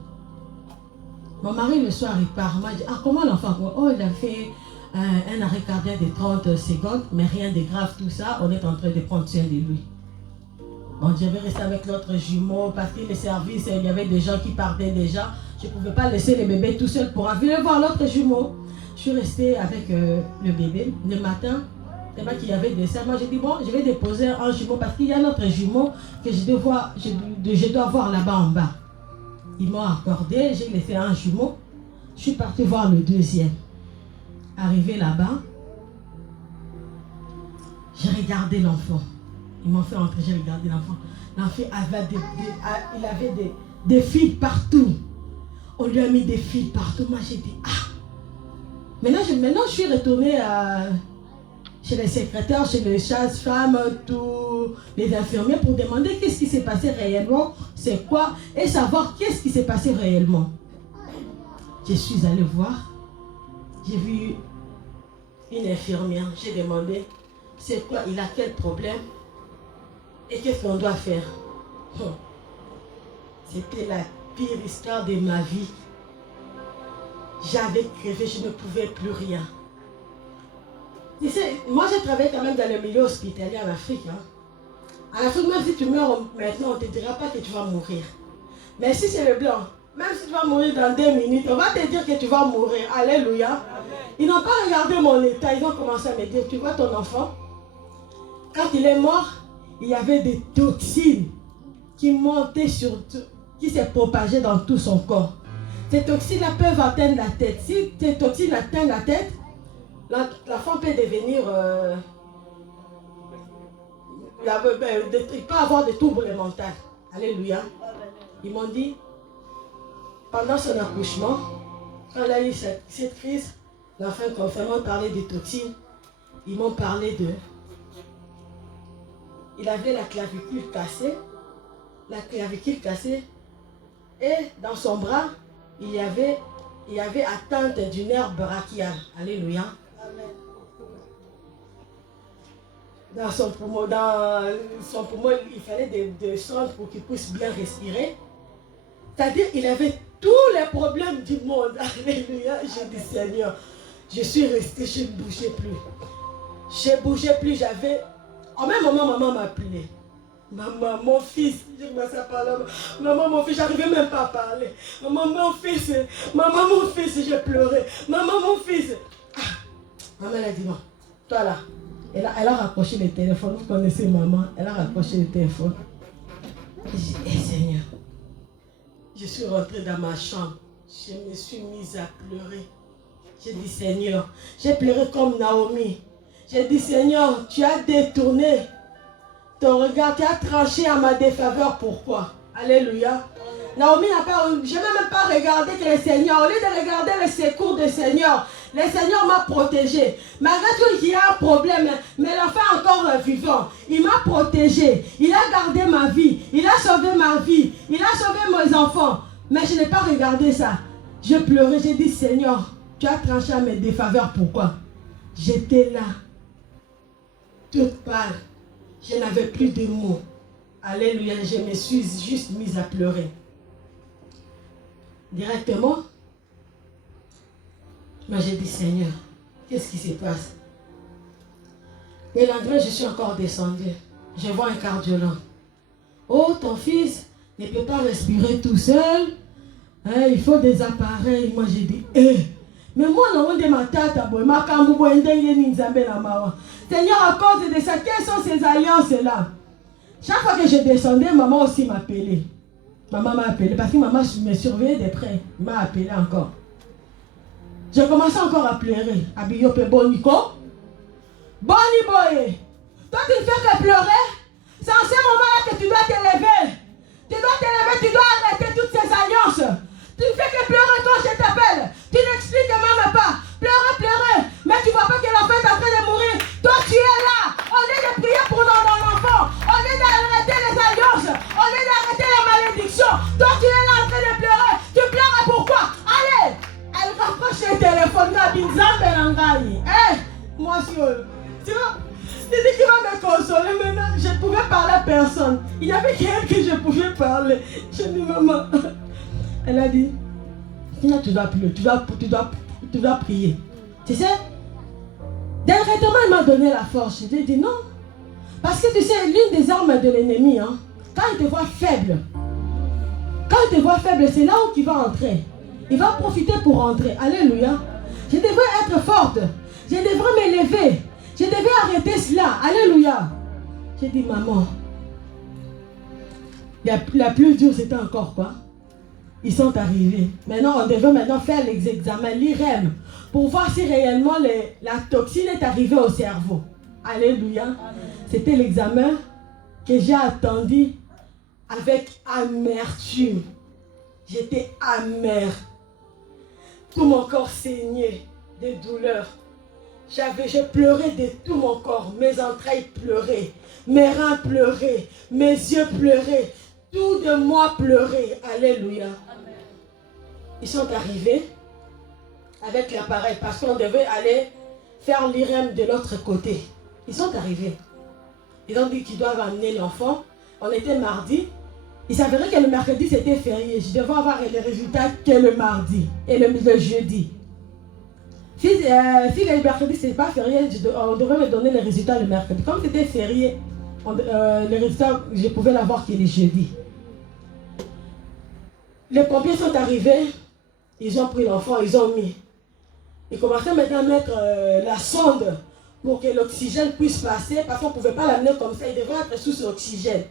Mon mari, le soir, il part. Moi, je dis, ah, comment l'enfant? Oh, il a fait un arrêt cardiaque de 30 secondes, mais rien de grave, tout ça. On est en train de prendre soin de lui. Bon, je vais rester avec l'autre jumeau parce que le service, il y avait des gens qui partaient déjà. Je ne pouvais pas laisser le bébé tout seul pour venir voir l'autre jumeau. Je suis restée avec le bébé. Le matin, c'est pas qu'il y avait des serres. Moi, j'ai dit, bon, je vais déposer un jumeau parce qu'il y a un autre jumeau que je dois voir là-bas en bas. Ils m'ont accordé, j'ai laissé un jumeau. Je suis partie voir le deuxième. Arrivé là-bas, j'ai regardé l'enfant. Ils m'ont fait entrer, j'ai regardé l'enfant. L'enfant avait des fils partout. On lui a mis des fils partout. Moi, j'ai dit, ah. Maintenant, je suis retournée chez les secrétaires, chez les sages-femmes, tous les infirmiers pour demander qu'est-ce qui s'est passé réellement, c'est quoi, et savoir qu'est-ce qui s'est passé réellement. Je suis allée voir. J'ai vu une infirmière. J'ai demandé, c'est quoi, il a quel problème? Et qu'est-ce qu'on doit faire? C'était la pire histoire de ma vie. J'avais crevé, je ne pouvais plus rien. Tu sais, moi j'ai travaillé quand même dans le milieu hospitalier en Afrique. Hein. En Afrique, même si tu meurs maintenant, on ne te dira pas que tu vas mourir. Mais si c'est le blanc, même si tu vas mourir dans 2 minutes, on va te dire que tu vas mourir. Alléluia. Amen. Ils n'ont pas regardé mon état, ils ont commencé à me dire, tu vois ton enfant, quand il est mort, il y avait des toxines qui montaient qui s'est propagées dans tout son corps. Ces toxines-là peuvent atteindre la tête. Si ces toxines atteignent la tête, l'enfant peut devenir... il peut avoir des troubles mentaux. Alléluia. Ils m'ont dit, pendant son accouchement, quand elle a eu cette crise, l'enfant confirmant parlait des toxines. Ils m'ont parlé de... Il avait la clavicule cassée. Et dans son bras, il y avait atteinte du nerf brachial. Alléluia. Amen. Dans son poumon, il fallait des sondes pour qu'il puisse bien respirer. C'est-à-dire qu'il avait tous les problèmes du monde. Alléluia. J'ai dit, Seigneur, je suis restée, je ne bougeais plus. Je ne bougeais plus, j'avais... En même moment, maman m'a appelé. Maman, mon fils, je commençais à parler. Maman, mon fils, j'arrivais même pas à parler. Maman, mon fils, j'ai pleuré. Maman, mon fils. Ah. Maman, elle a dit non. Toi là. Elle a raccroché le téléphone. Vous connaissez maman. Elle a raccroché le téléphone. J'ai dit, hé Seigneur. Je suis rentrée dans ma chambre. Je me suis mise à pleurer. J'ai dit, Seigneur. J'ai pleuré comme Naomi. J'ai dit, Seigneur, tu as détourné ton regard, tu as tranché à ma défaveur. Pourquoi? Alléluia. Naomi n'a pas, je n'ai même pas regardé que le Seigneur, au lieu de regarder le secours du Seigneur, le Seigneur m'a protégé. Malgré tout, il y a un problème, mais l'enfant est encore vivant. Il m'a protégé. Il a gardé ma vie. Il a sauvé ma vie. Il a sauvé mes enfants. Mais je n'ai pas regardé ça. Je pleurais. J'ai dit, Seigneur, tu as tranché à mes défaveurs. Pourquoi? J'étais là, toute pâle. Je n'avais plus de mots. Alléluia. Je me suis juste mise à pleurer. Directement, moi j'ai dit, Seigneur, qu'est-ce qui se passe? Le lendemain, je suis encore descendue. Je vois un cardiologue. Oh, ton fils ne peut pas respirer tout seul. Hein, il faut des appareils. Moi j'ai dit, mais moi, non, de ma tête, Seigneur, à cause de ça, quelles sont ces alliances-là? Chaque fois que je descendais, maman aussi m'appelait. Maman m'a appelé parce que maman me surveillait de près. Il m'a appelé encore. J'ai commencé encore à pleurer. Abiyope Boniko. Boni Boye. Toi, tu ne fais que pleurer. C'est en ce moment-là que tu dois t'élever. Tu dois t'élever, tu dois arrêter toutes ces alliances. Tu ne fais que pleurer quand je t'appelle. Tu n'expliques même pas. Pleurer, pleurer. Mais tu ne vois pas que l'enfant est en train de mourir. Toi, tu es là. Au lieu de prier pour ton enfant, au lieu d'arrêter les alliances, au lieu d'arrêter les malédictions, toi, tu es là en train de pleurer. Tu pleures pourquoi? Allez. Elle rapproche le téléphone. Moi, tu vois, il dit qu'il va me consoler maintenant. Je ne pouvais parler à personne. Il n'y avait qu'elle que je pouvais parler. Je dis, maman. Elle a dit, sinon tu dois prier. Tu dois prier. Tu sais, directement, il m'a donné la force. Je lui ai dit non. Parce que tu sais, l'une des armes de l'ennemi, hein, quand il te voit faible, c'est là où il va entrer. Il va profiter pour entrer. Alléluia. Je devrais être forte. Je devrais m'élever. Je devais arrêter cela. Alléluia. J'ai dit, maman, la plus dure, c'était encore quoi? Ils sont arrivés. Maintenant, on devait faire les examens, l'IREM, pour voir si réellement la toxine est arrivée au cerveau. Alléluia. C'était l'examen que j'ai attendu avec amertume. J'étais amère. Tout mon corps saignait de douleur. Je pleurais de tout mon corps. Mes entrailles pleuraient. Mes reins pleuraient. Mes yeux pleuraient. Tout de moi pleurait. Alléluia. Amen. Ils sont arrivés avec l'appareil parce qu'on devait aller faire l'IREM de l'autre côté. Ils sont arrivés. Ils ont dit qu'ils doivent amener l'enfant. On était mardi. Il s'avérait que le mercredi c'était férié. Je devais avoir les résultats que le mardi et le jeudi. Si le mercredi c'était pas férié, on devrait me donner les résultats le mercredi. Comme c'était férié, les résultats je pouvais l'avoir que le jeudi. Les pompiers sont arrivés, ils ont pris l'enfant, ils ont mis. Ils commençaient maintenant à mettre la sonde pour que l'oxygène puisse passer, parce qu'on ne pouvait pas l'amener comme ça, il devait être sous l'oxygène.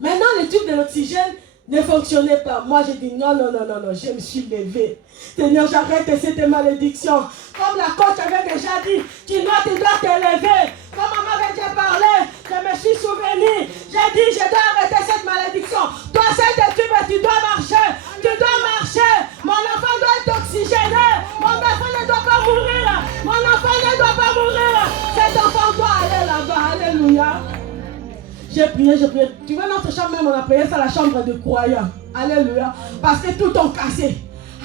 Maintenant, le tube de l'oxygène ne fonctionnait pas. Moi, j'ai dit non, je me suis levée. Seigneur, j'arrête cette malédiction. Comme la coach avait déjà dit, tu dois t'élever. Comme maman avait déjà parlé, je me suis souvenu. J'ai dit, je dois arrêter cette malédiction. Toi, cette tube, tu dois marcher. Tu dois marcher. Mon enfant doit être oxygéné. Mon enfant ne doit pas mourir. Mon enfant ne doit pas mourir. Cet enfant doit aller là-bas. Alléluia. J'ai prié. Tu vois, notre chambre même, on a prié ça la chambre de croyants. Alléluia. Parce que tout ont cassé.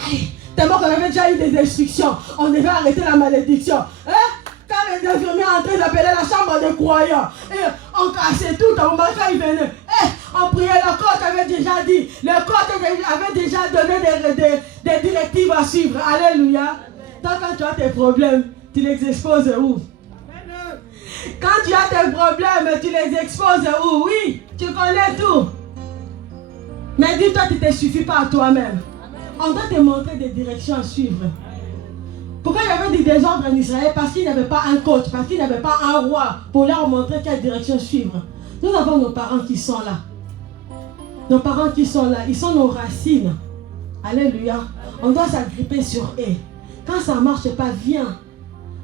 Aïe, tellement qu'on avait déjà eu des instructions. On devait arrêter la malédiction. Hein? Quand les infirmiers entraient d'appeler la chambre de croyants, et on cassait tout au moment quand ils venaient. On priait, le coach avait déjà dit. Le coach avait déjà donné des directives à suivre. Alléluia. Toi, quand tu as tes problèmes, tu les exposes où? Quand tu as tes problèmes, tu les exposes où? Oui, tu connais tout. Mais dis-toi, tu ne te suffis pas à toi-même. On doit te montrer des directions à suivre. Pourquoi il y avait des désordres en Israël? Parce qu'il n'y avait pas un coach, parce qu'il n'y avait pas un roi pour leur montrer quelle direction suivre. Nous avons nos parents qui sont là. Nos parents qui sont là, ils sont nos racines. Alléluia. On doit s'agripper sur eux. Quand ça ne marche pas, viens.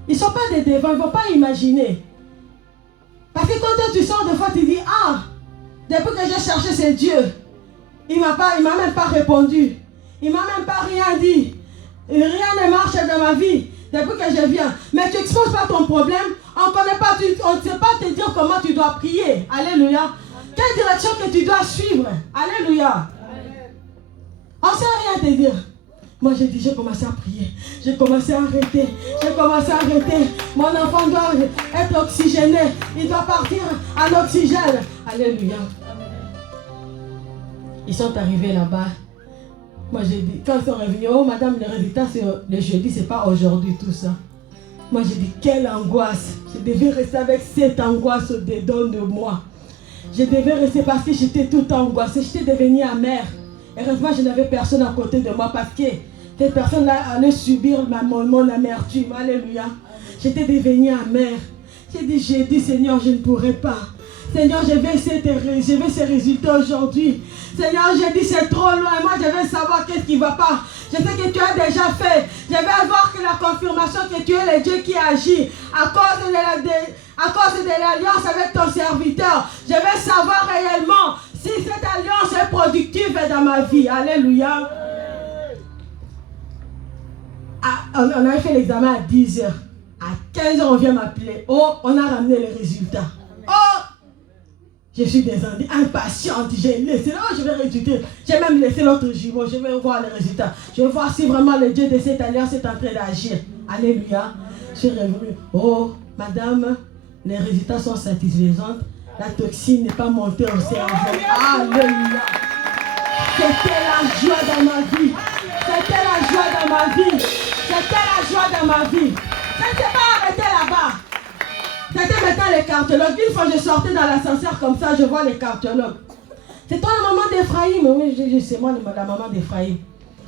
Ils ne sont pas des devants, ils ne vont pas imaginer. Parce que quand tu sors de fois, tu dis, ah, depuis que j'ai cherché ce Dieu, il ne m'a même pas répondu. Il ne m'a même pas rien dit. Rien ne marche dans ma vie depuis que je viens. Mais tu n'exposes pas ton problème. On ne connaît pas, on ne sait pas te dire comment tu dois prier. Alléluia. Quelle direction que tu dois suivre. Alléluia. On ne sait rien te dire. Moi j'ai dit, j'ai commencé à prier. J'ai commencé à arrêter. Mon enfant doit être oxygéné. Il doit partir en oxygène. Alléluia. Ils sont arrivés là-bas. Moi j'ai dit, quand ils sont revenus, oh madame, le résultat c'est le jeudi, c'est pas aujourd'hui tout ça. Moi j'ai dit, quelle angoisse. Je devais rester avec cette angoisse au-dedans de moi. Je devais rester parce que j'étais toute angoissée. J'étais devenue amère. Heureusement, je n'avais personne à côté de moi parce que cette personne-là allait subir mon amertume. Alléluia. J'étais devenue amère. J'ai dit, Seigneur, je ne pourrai pas. Seigneur, je vais ces résultats aujourd'hui. Seigneur, j'ai dit c'est trop loin. Moi, je veux savoir qu'est-ce qui ne va pas. Je sais que tu as déjà fait. Je vais avoir que la confirmation que tu es le Dieu qui agit à cause de l'alliance avec ton serviteur. Je vais savoir réellement si cette alliance est productive dans ma vie. Alléluia. On avait fait l'examen à 10h. À 15h, on vient m'appeler. Oh, on a ramené les résultats. Oh, je suis descendue impatiente. J'ai laissé. Oh, je vais résulter. J'ai même laissé l'autre jumeau. Je vais voir les résultats. Je vais voir si vraiment le Dieu de cette alliance est en train d'agir. Alléluia. Je suis revenue. Oh, madame, les résultats sont satisfaisants. La toxine n'est pas montée au cerveau. Alléluia. C'était la joie dans ma vie. C'était la joie dans ma vie. C'était la joie dans ma vie. Ça ne s'est pas arrêté là-bas. C'était maintenant les cardiologues. Une fois je sortais dans l'ascenseur comme ça, je vois les cardiologues. C'est toi la maman d'Ephraïm. Oui, c'est moi la maman d'Ephraïm.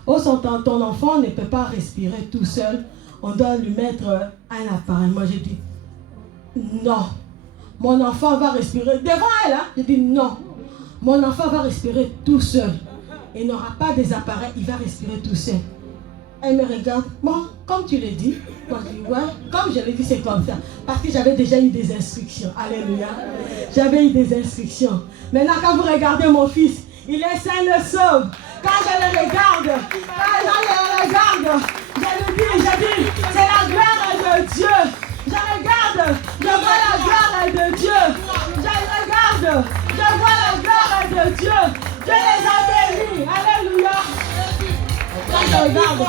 Oh, ton enfant ne peut pas respirer tout seul. On doit lui mettre un appareil. Moi, j'ai dit, non. Mon enfant va respirer. Devant elle, hein? J'ai dit, non. Mon enfant va respirer tout seul. Il n'aura pas des appareils, il va respirer tout seul. Elle me regarde. Bon, comme tu le dis. Moi, je dis, ouais. Comme je l'ai dit, c'est comme ça. Parce que j'avais déjà eu des instructions. Alléluia. J'avais eu des instructions. Maintenant, quand vous regardez mon fils, il est sain et sauve. Quand je le regarde, je lui dis, c'est la gloire de Dieu. Je regarde, je vois la gloire de Dieu. Je regarde, je vois la gloire de Dieu. Dieu les a bénis. Alléluia. Quand je regarde.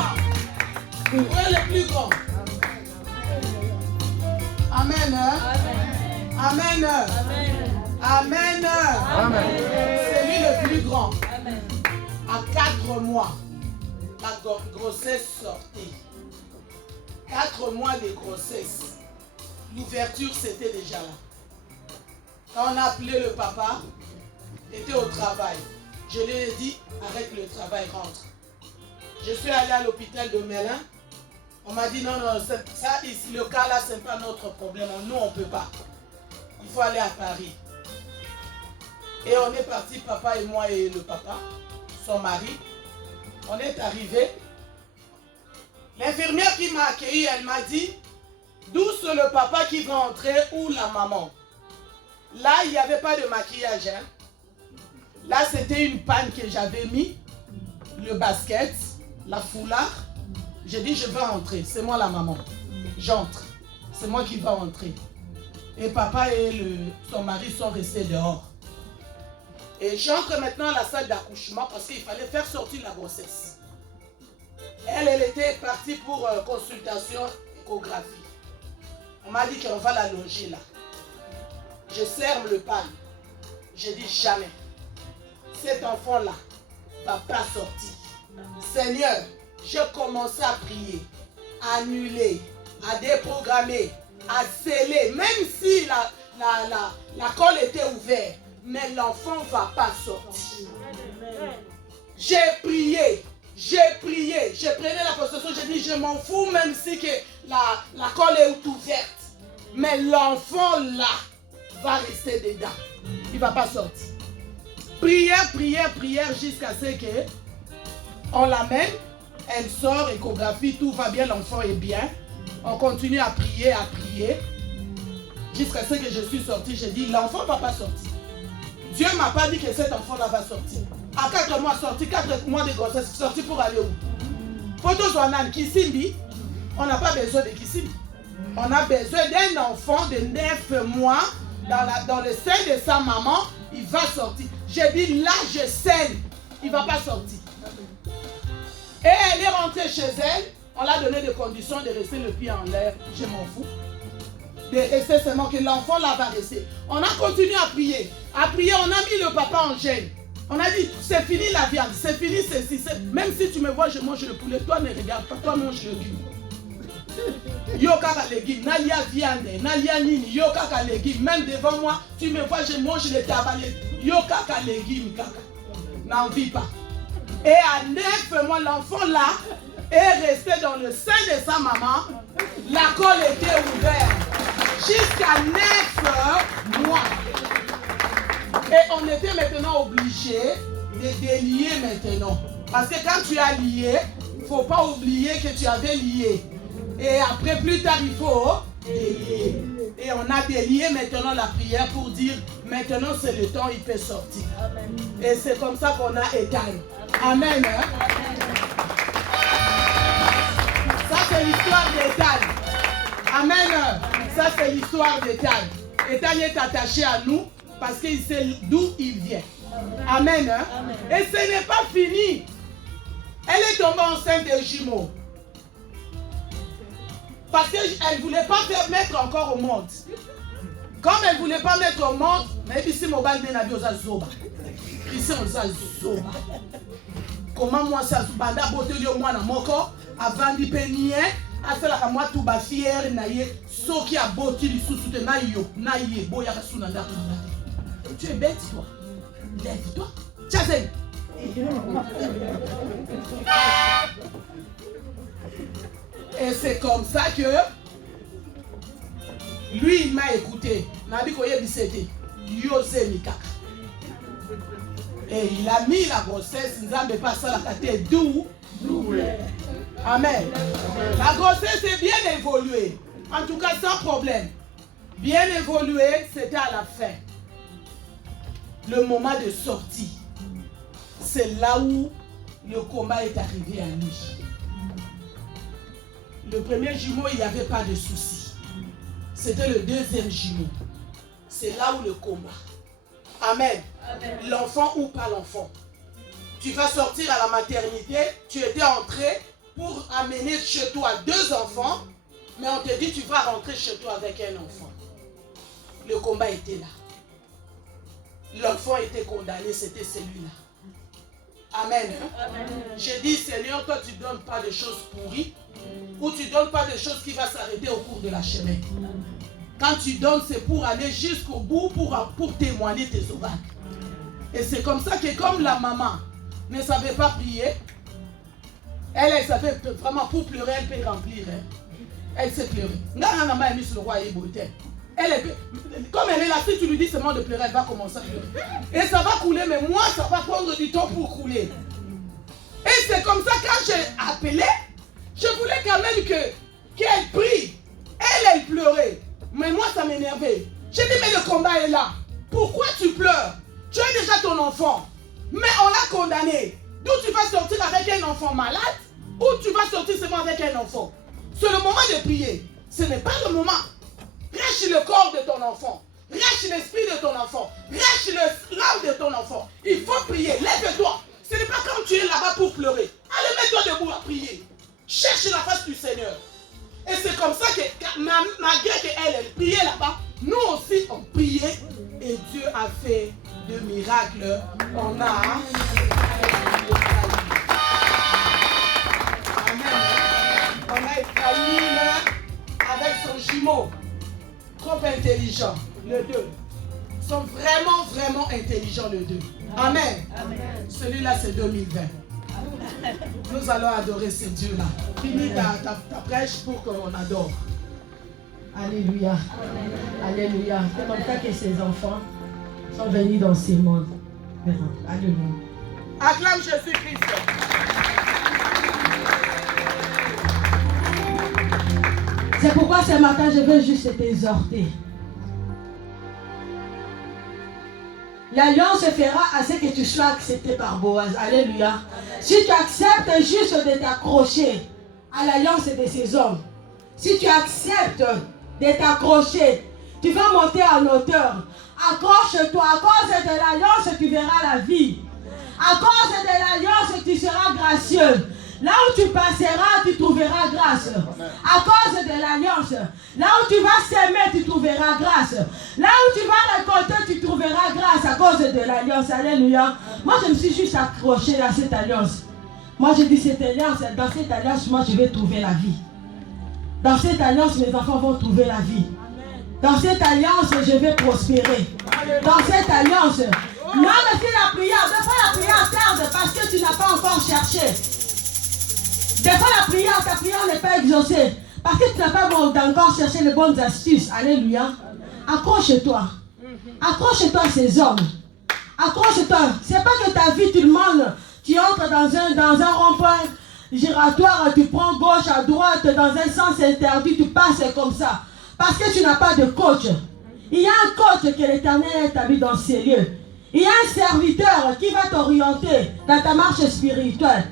Où est le plus grand? Amen. Amen. Amen. Amen. C'est lui le plus grand. Amen. À 4 mois, la grossesse sortait. 4 mois de grossesse. L'ouverture, c'était déjà là. Quand on a appelé le papa, il était au travail. Je lui ai dit, arrête le travail, rentre. Je suis allé à l'hôpital de Melun. On m'a dit, non, ça, le cas là, ce n'est pas notre problème. Nous, on ne peut pas. Il faut aller à Paris. Et on est parti, papa et moi et le papa, son mari. On est arrivé. L'infirmière qui m'a accueilli, elle m'a dit, d'où c'est le papa qui va entrer ou la maman? Là, il n'y avait pas de maquillage. Hein? Là, c'était une panne que j'avais mis, le basket, la foulard. J'ai dit, je vais entrer. C'est moi la maman. J'entre. C'est moi qui vais entrer. Et papa et son mari sont restés dehors. Et j'entre maintenant à la salle d'accouchement parce qu'il fallait faire sortir la grossesse. Elle était partie pour consultation échographie. On m'a dit qu'on va la loger là. Je serre le pan. Je dis jamais. Cet enfant-là ne va pas sortir. Seigneur, je commençais à prier, à annuler, à déprogrammer, à sceller, même si la colle était ouverte, mais l'enfant ne va pas sortir. J'ai prié, je prenais la possession, j'ai dit je m'en fous même si que la colle est ouverte, mais l'enfant là va rester dedans, il ne va pas sortir. Prière jusqu'à ce que on l'amène. Elle sort, échographie, tout va bien, l'enfant est bien. On continue à prier. Jusqu'à ce que je suis sortie, j'ai dit, l'enfant ne va pas sortir. Dieu ne m'a pas dit que cet enfant-là va sortir. À 4 mois sorti, 4 mois de grossesse, sorti pour aller où? Photo Zoanan, Kissimbi, on n'a pas besoin de Kissimbi. On a besoin d'un enfant de 9 mois dans le sein de sa maman, il va sortir. J'ai dit, là, je scelle, il ne va pas sortir. Et elle est rentrée chez elle, on l'a donné des conditions de rester le pied en l'air, je m'en fous. De rester seulement que l'enfant là va rester. On a continué à prier, on a mis le papa en gêne. On a dit, c'est fini la viande, c'est fini ceci. Même si tu me vois, je mange le poulet, toi ne regarde pas, toi mange le légume. Yo kaka légumes, nalia viande, nalia nini, yo kaka légumes. Même devant moi, tu me vois, je mange le tabac. Yo kaka légumes, kaka. N'en vis pas. Et à 9 mois, l'enfant là est resté dans le sein de sa maman. La colle était ouverte jusqu'à 9 mois. Et on était maintenant obligé de délier maintenant. Parce que quand tu as lié, il ne faut pas oublier que tu avais lié. Et après, plus tard, il faut délier. Et on a délié maintenant la prière pour dire, maintenant c'est le temps, il peut sortir. Amen. Et c'est comme ça qu'on a éteint. Amen. Hein? Ça, c'est l'histoire d'Étienne. Amen. Ça, c'est l'histoire d'Étienne. Étienne est attaché à nous parce qu'il sait d'où il vient. Amen. Hein? Amen. Et ce n'est pas fini. Elle est tombée enceinte de jumeaux. Parce qu'elle ne voulait pas faire mettre encore au monde. Comme elle ne voulait pas mettre au monde, mais ici, mon bal n'a pas zoba. Ici, on a zoba. Comment moi, ça se banda beauté de moi, moko, avant de payer, à faire la moi tout bas fier, naïe, so qui a beauté du sous de naïo, naïe, boya sunanda. Tu es bête, toi. Lève-toi. Tchazen. Et c'est comme ça que lui, il m'a écouté. Et il a mis la grossesse. D'où? Amen. La grossesse est bien évoluée. En tout cas, sans problème. Bien évoluée, c'était à la fin. Le moment de sortie. C'est là où le combat est arrivé à lui. Le premier jumeau, il n'y avait pas de souci. C'était le deuxième jumeau. C'est là où le combat. Amen. Amen. L'enfant ou pas l'enfant. Tu vas sortir à la maternité, tu étais entré pour amener chez toi 2 enfants, mais on te dit tu vas rentrer chez toi avec un enfant. Le combat était là. L'enfant était condamné, c'était celui-là. Amen. Amen. J'ai dit, Seigneur, toi tu ne donnes pas de choses pourries, ou tu ne donnes pas de choses qui vont s'arrêter au cours de la chemin. Quand tu donnes, c'est pour aller jusqu'au bout, pour témoigner tes oracles. Et c'est comme ça que comme la maman ne savait pas prier, elle savait vraiment pour pleurer, elle peut remplir. Elle sait pleurer. Comme elle est là, si tu lui dis seulement de pleurer, elle va commencer à pleurer. Et ça va couler, mais moi, ça va prendre du temps pour couler. Et c'est comme ça, quand j'ai appelé, je voulais quand même qu'elle prie. Elle pleurait. Mais moi, ça m'énervait. J'ai dit, mais le combat est là. Pourquoi tu pleures? Tu as déjà ton enfant. Mais on l'a condamné. D'où tu vas sortir avec un enfant malade, ou tu vas sortir seulement avec un enfant? C'est le moment de prier. Ce n'est pas le moment. Reste le corps de ton enfant. Reste l'esprit de ton enfant. Reste l'âme de ton enfant. Il faut prier. Lève-toi. Ce n'est pas comme tu es là-bas pour pleurer. Allez, mets-toi debout à prier. Cherche la face du Seigneur. Et c'est comme ça que, malgré qu'elle priait là-bas, nous aussi on priait. Et Dieu a fait de miracles. On a... Amen. On a Ephraïm avec son jumeau. Trop intelligent, le 2. Ils sont vraiment, vraiment intelligents, le 2. Amen. Amen. Celui-là, c'est 2020. Nous allons adorer ce Dieu-là. Finis ta prêche pour qu'on adore. Alléluia. Amen. Alléluia. C'est comme ça que ces enfants sont venus dans ce monde. Alléluia. Acclame Jésus-Christ. C'est pourquoi ce matin, je veux juste t'exhorter. L'alliance fera à ce que tu sois accepté par Boaz. Alléluia. Si tu acceptes juste de t'accrocher à l'alliance de ces hommes, si tu acceptes de t'accrocher, tu vas monter en hauteur. Accroche-toi. À cause de l'alliance, tu verras la vie. À cause de l'alliance, tu seras gracieux. Là où tu passeras, tu trouveras grâce. À cause de l'alliance. Là où tu vas s'aimer, tu trouveras grâce. Là où tu vas récolter, tu trouveras grâce à cause de l'alliance. Alléluia. Moi, je me suis juste accroché à cette alliance. Moi, je dis cette alliance. Dans cette alliance, moi, je vais trouver la vie. Dans cette alliance, mes enfants vont trouver la vie. Dans cette alliance, je vais prospérer. Dans cette alliance, même si la prière, des fois la prière tarde parce que tu n'as pas encore cherché. Des fois ta prière n'est pas exaucée parce que tu n'as pas encore cherché les bonnes astuces. Alléluia. Accroche-toi. Accroche-toi à ces hommes. Accroche-toi. C'est pas que ta vie, tout le monde, tu entres dans un rond-point giratoire, tu prends gauche à droite, dans un sens interdit, tu passes comme ça. Parce que tu n'as pas de coach. Il y a un coach que l'Éternel a établi dans ces lieux. Il y a un serviteur qui va t'orienter dans ta marche spirituelle.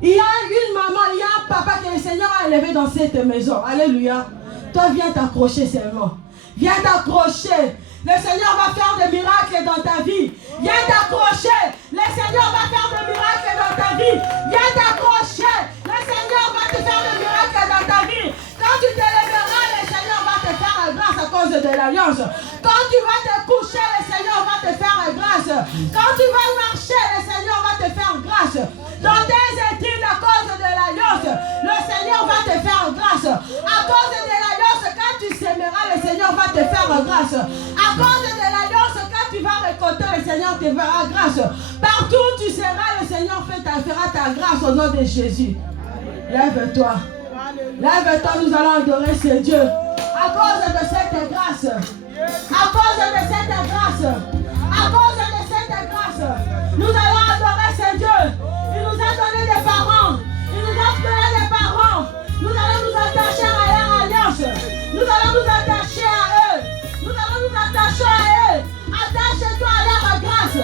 Il y a une maman, il y a un papa que le Seigneur a élevé dans cette maison. Alléluia. Toi, viens t'accrocher seulement. Viens t'accrocher. Le Seigneur va faire des miracles dans ta vie. Viens t'accrocher. Le Seigneur va faire des miracles dans ta vie. Viens t'accrocher. Le Seigneur va te faire des miracles dans ta vie. Quand tu te lèveras, le Seigneur va te faire grâce à cause de l'alliance. Quand tu vas te coucher, le Seigneur va te faire grâce. Quand tu vas marcher, le Seigneur va te faire grâce. Dans tes études, à cause de l'alliance, le Seigneur va te faire grâce. À cause de l'alliance, quand tu sèmeras, le Seigneur va te faire grâce. À cause de l'alliance, quand tu vas récolter, le Seigneur te fera grâce. Partout où tu seras, le Seigneur fera ta grâce au nom de Jésus. Lève-toi. Lève-toi, nous allons adorer ce Dieu. À cause de cette grâce. À cause de cette grâce. À cause de cette grâce. Nous allons adorer ce Dieu. Il nous a donné des parents. Il nous a donné des parents. Nous allons nous attacher à leur alliance. Nous allons nous attacher à eux. Nous allons nous attacher à eux. Attache-toi à leur grâce.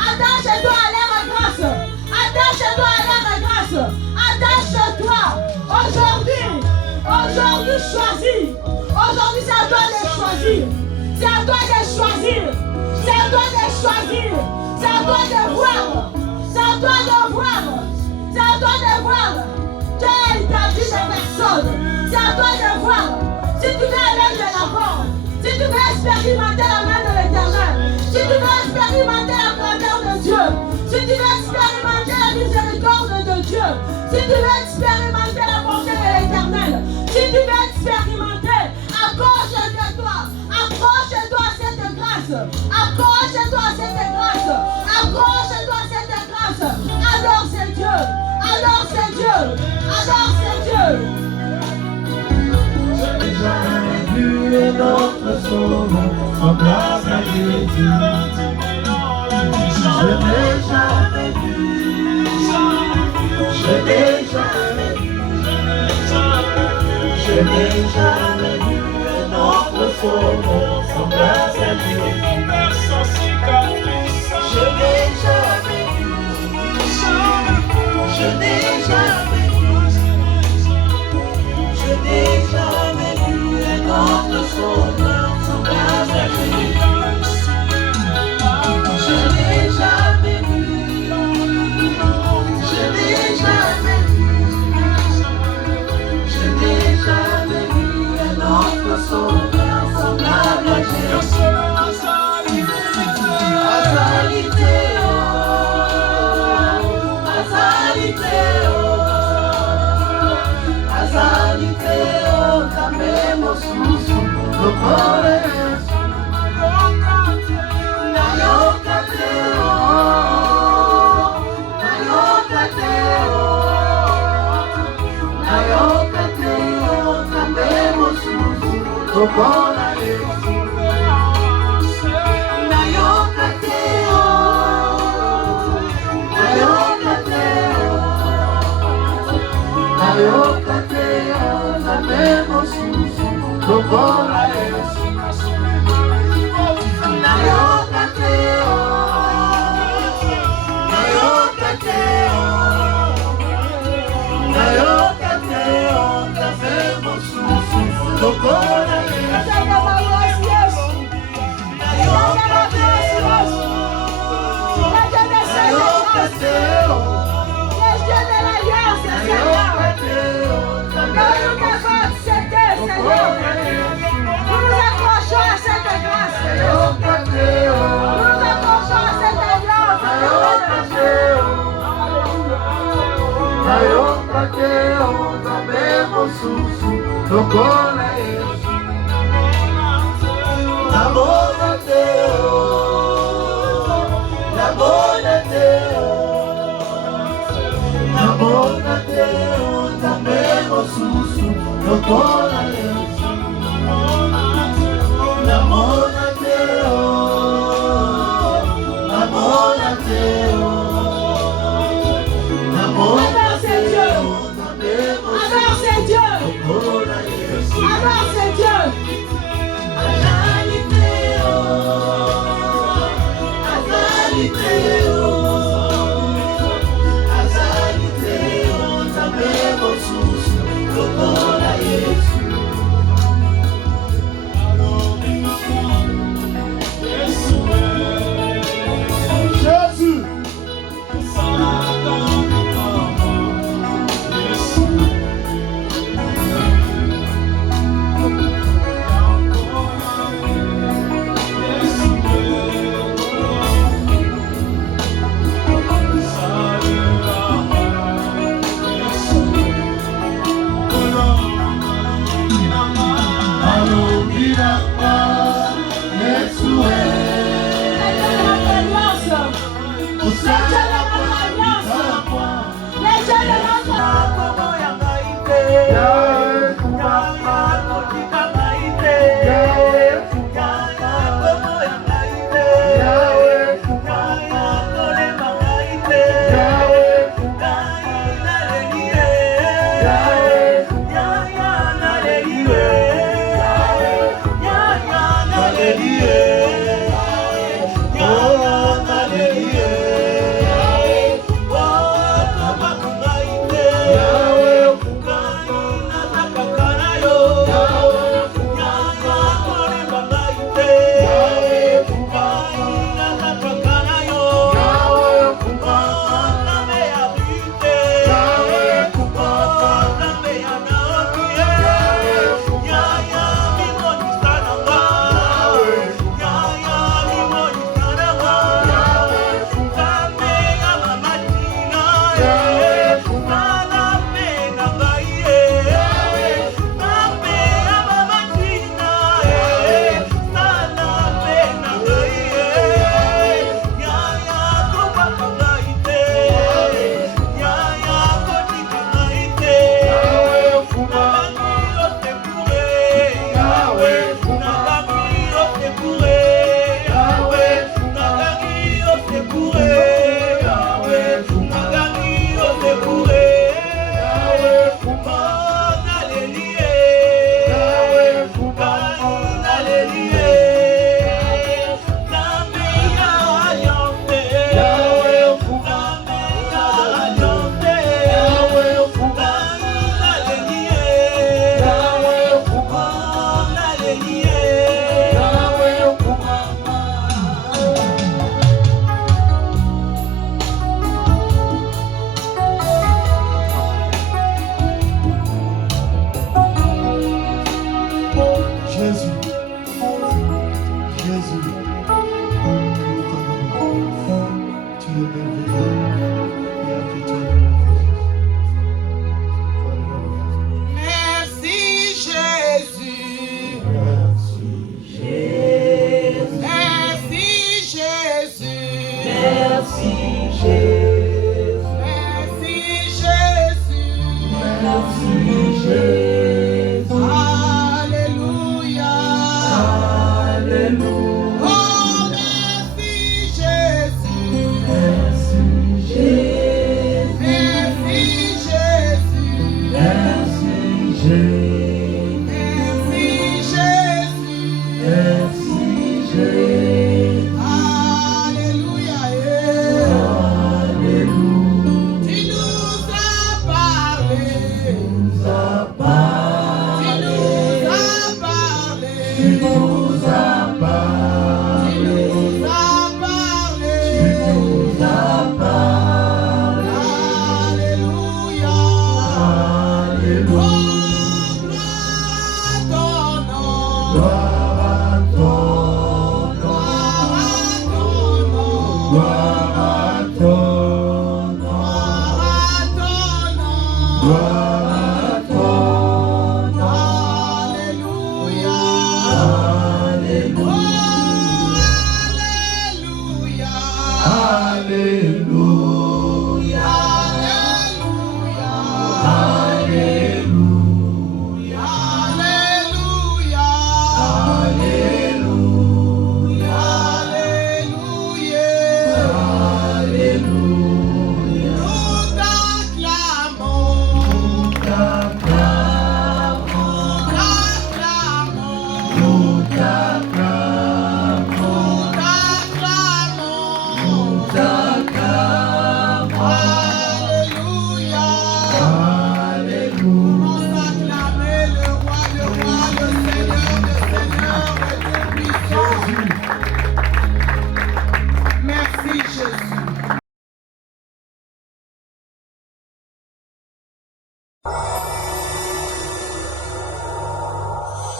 Attache-toi à leur grâce. Attache-toi à leur grâce. Attache-toi. Aujourd'hui choisis. Aujourd'hui c'est à toi de choisir. C'est à toi de choisir. C'est à toi de choisir. C'est à toi de voir. C'est à toi de voir. C'est à toi de voir. Dieu a établi des personnes. C'est à toi de voir. Si tu veux aller de l'avant, si tu veux expérimenter la main de l'Éternel, si tu veux expérimenter la grandeur de Dieu, si tu veux expérimenter la miséricorde de Dieu, si tu veux expérimenter la bonté de l'Éternel, si tu veux expérimenter, accroche-toi à cette grâce, accroche-toi à cette grâce, accroche-toi à cette grâce, adore ce Dieu, adore ce Dieu, adore ce Dieu. Je n'ai jamais vu un autre sauveur semblable à Jésus. Je n'ai jamais vu, je n'ai jamais vu, je n'ai jamais vu un autre sauveur semblable à Jésus. Je n'ai jamais vu, je n'ai jamais vu, je n'ai jamais vu un autre sauveur semblable à Jésus. Je n'ai jamais vu, je n'ai jamais vu, je n'ai jamais vu un autre sauveur semblable à Jésus. Azaliteo, Azaliteo, tamemo susu, lokore Yesu. Nayokateo, tamemo susu, lokore Yesu. Nayokateo, tamemo susu, lokore Yesu. Susu,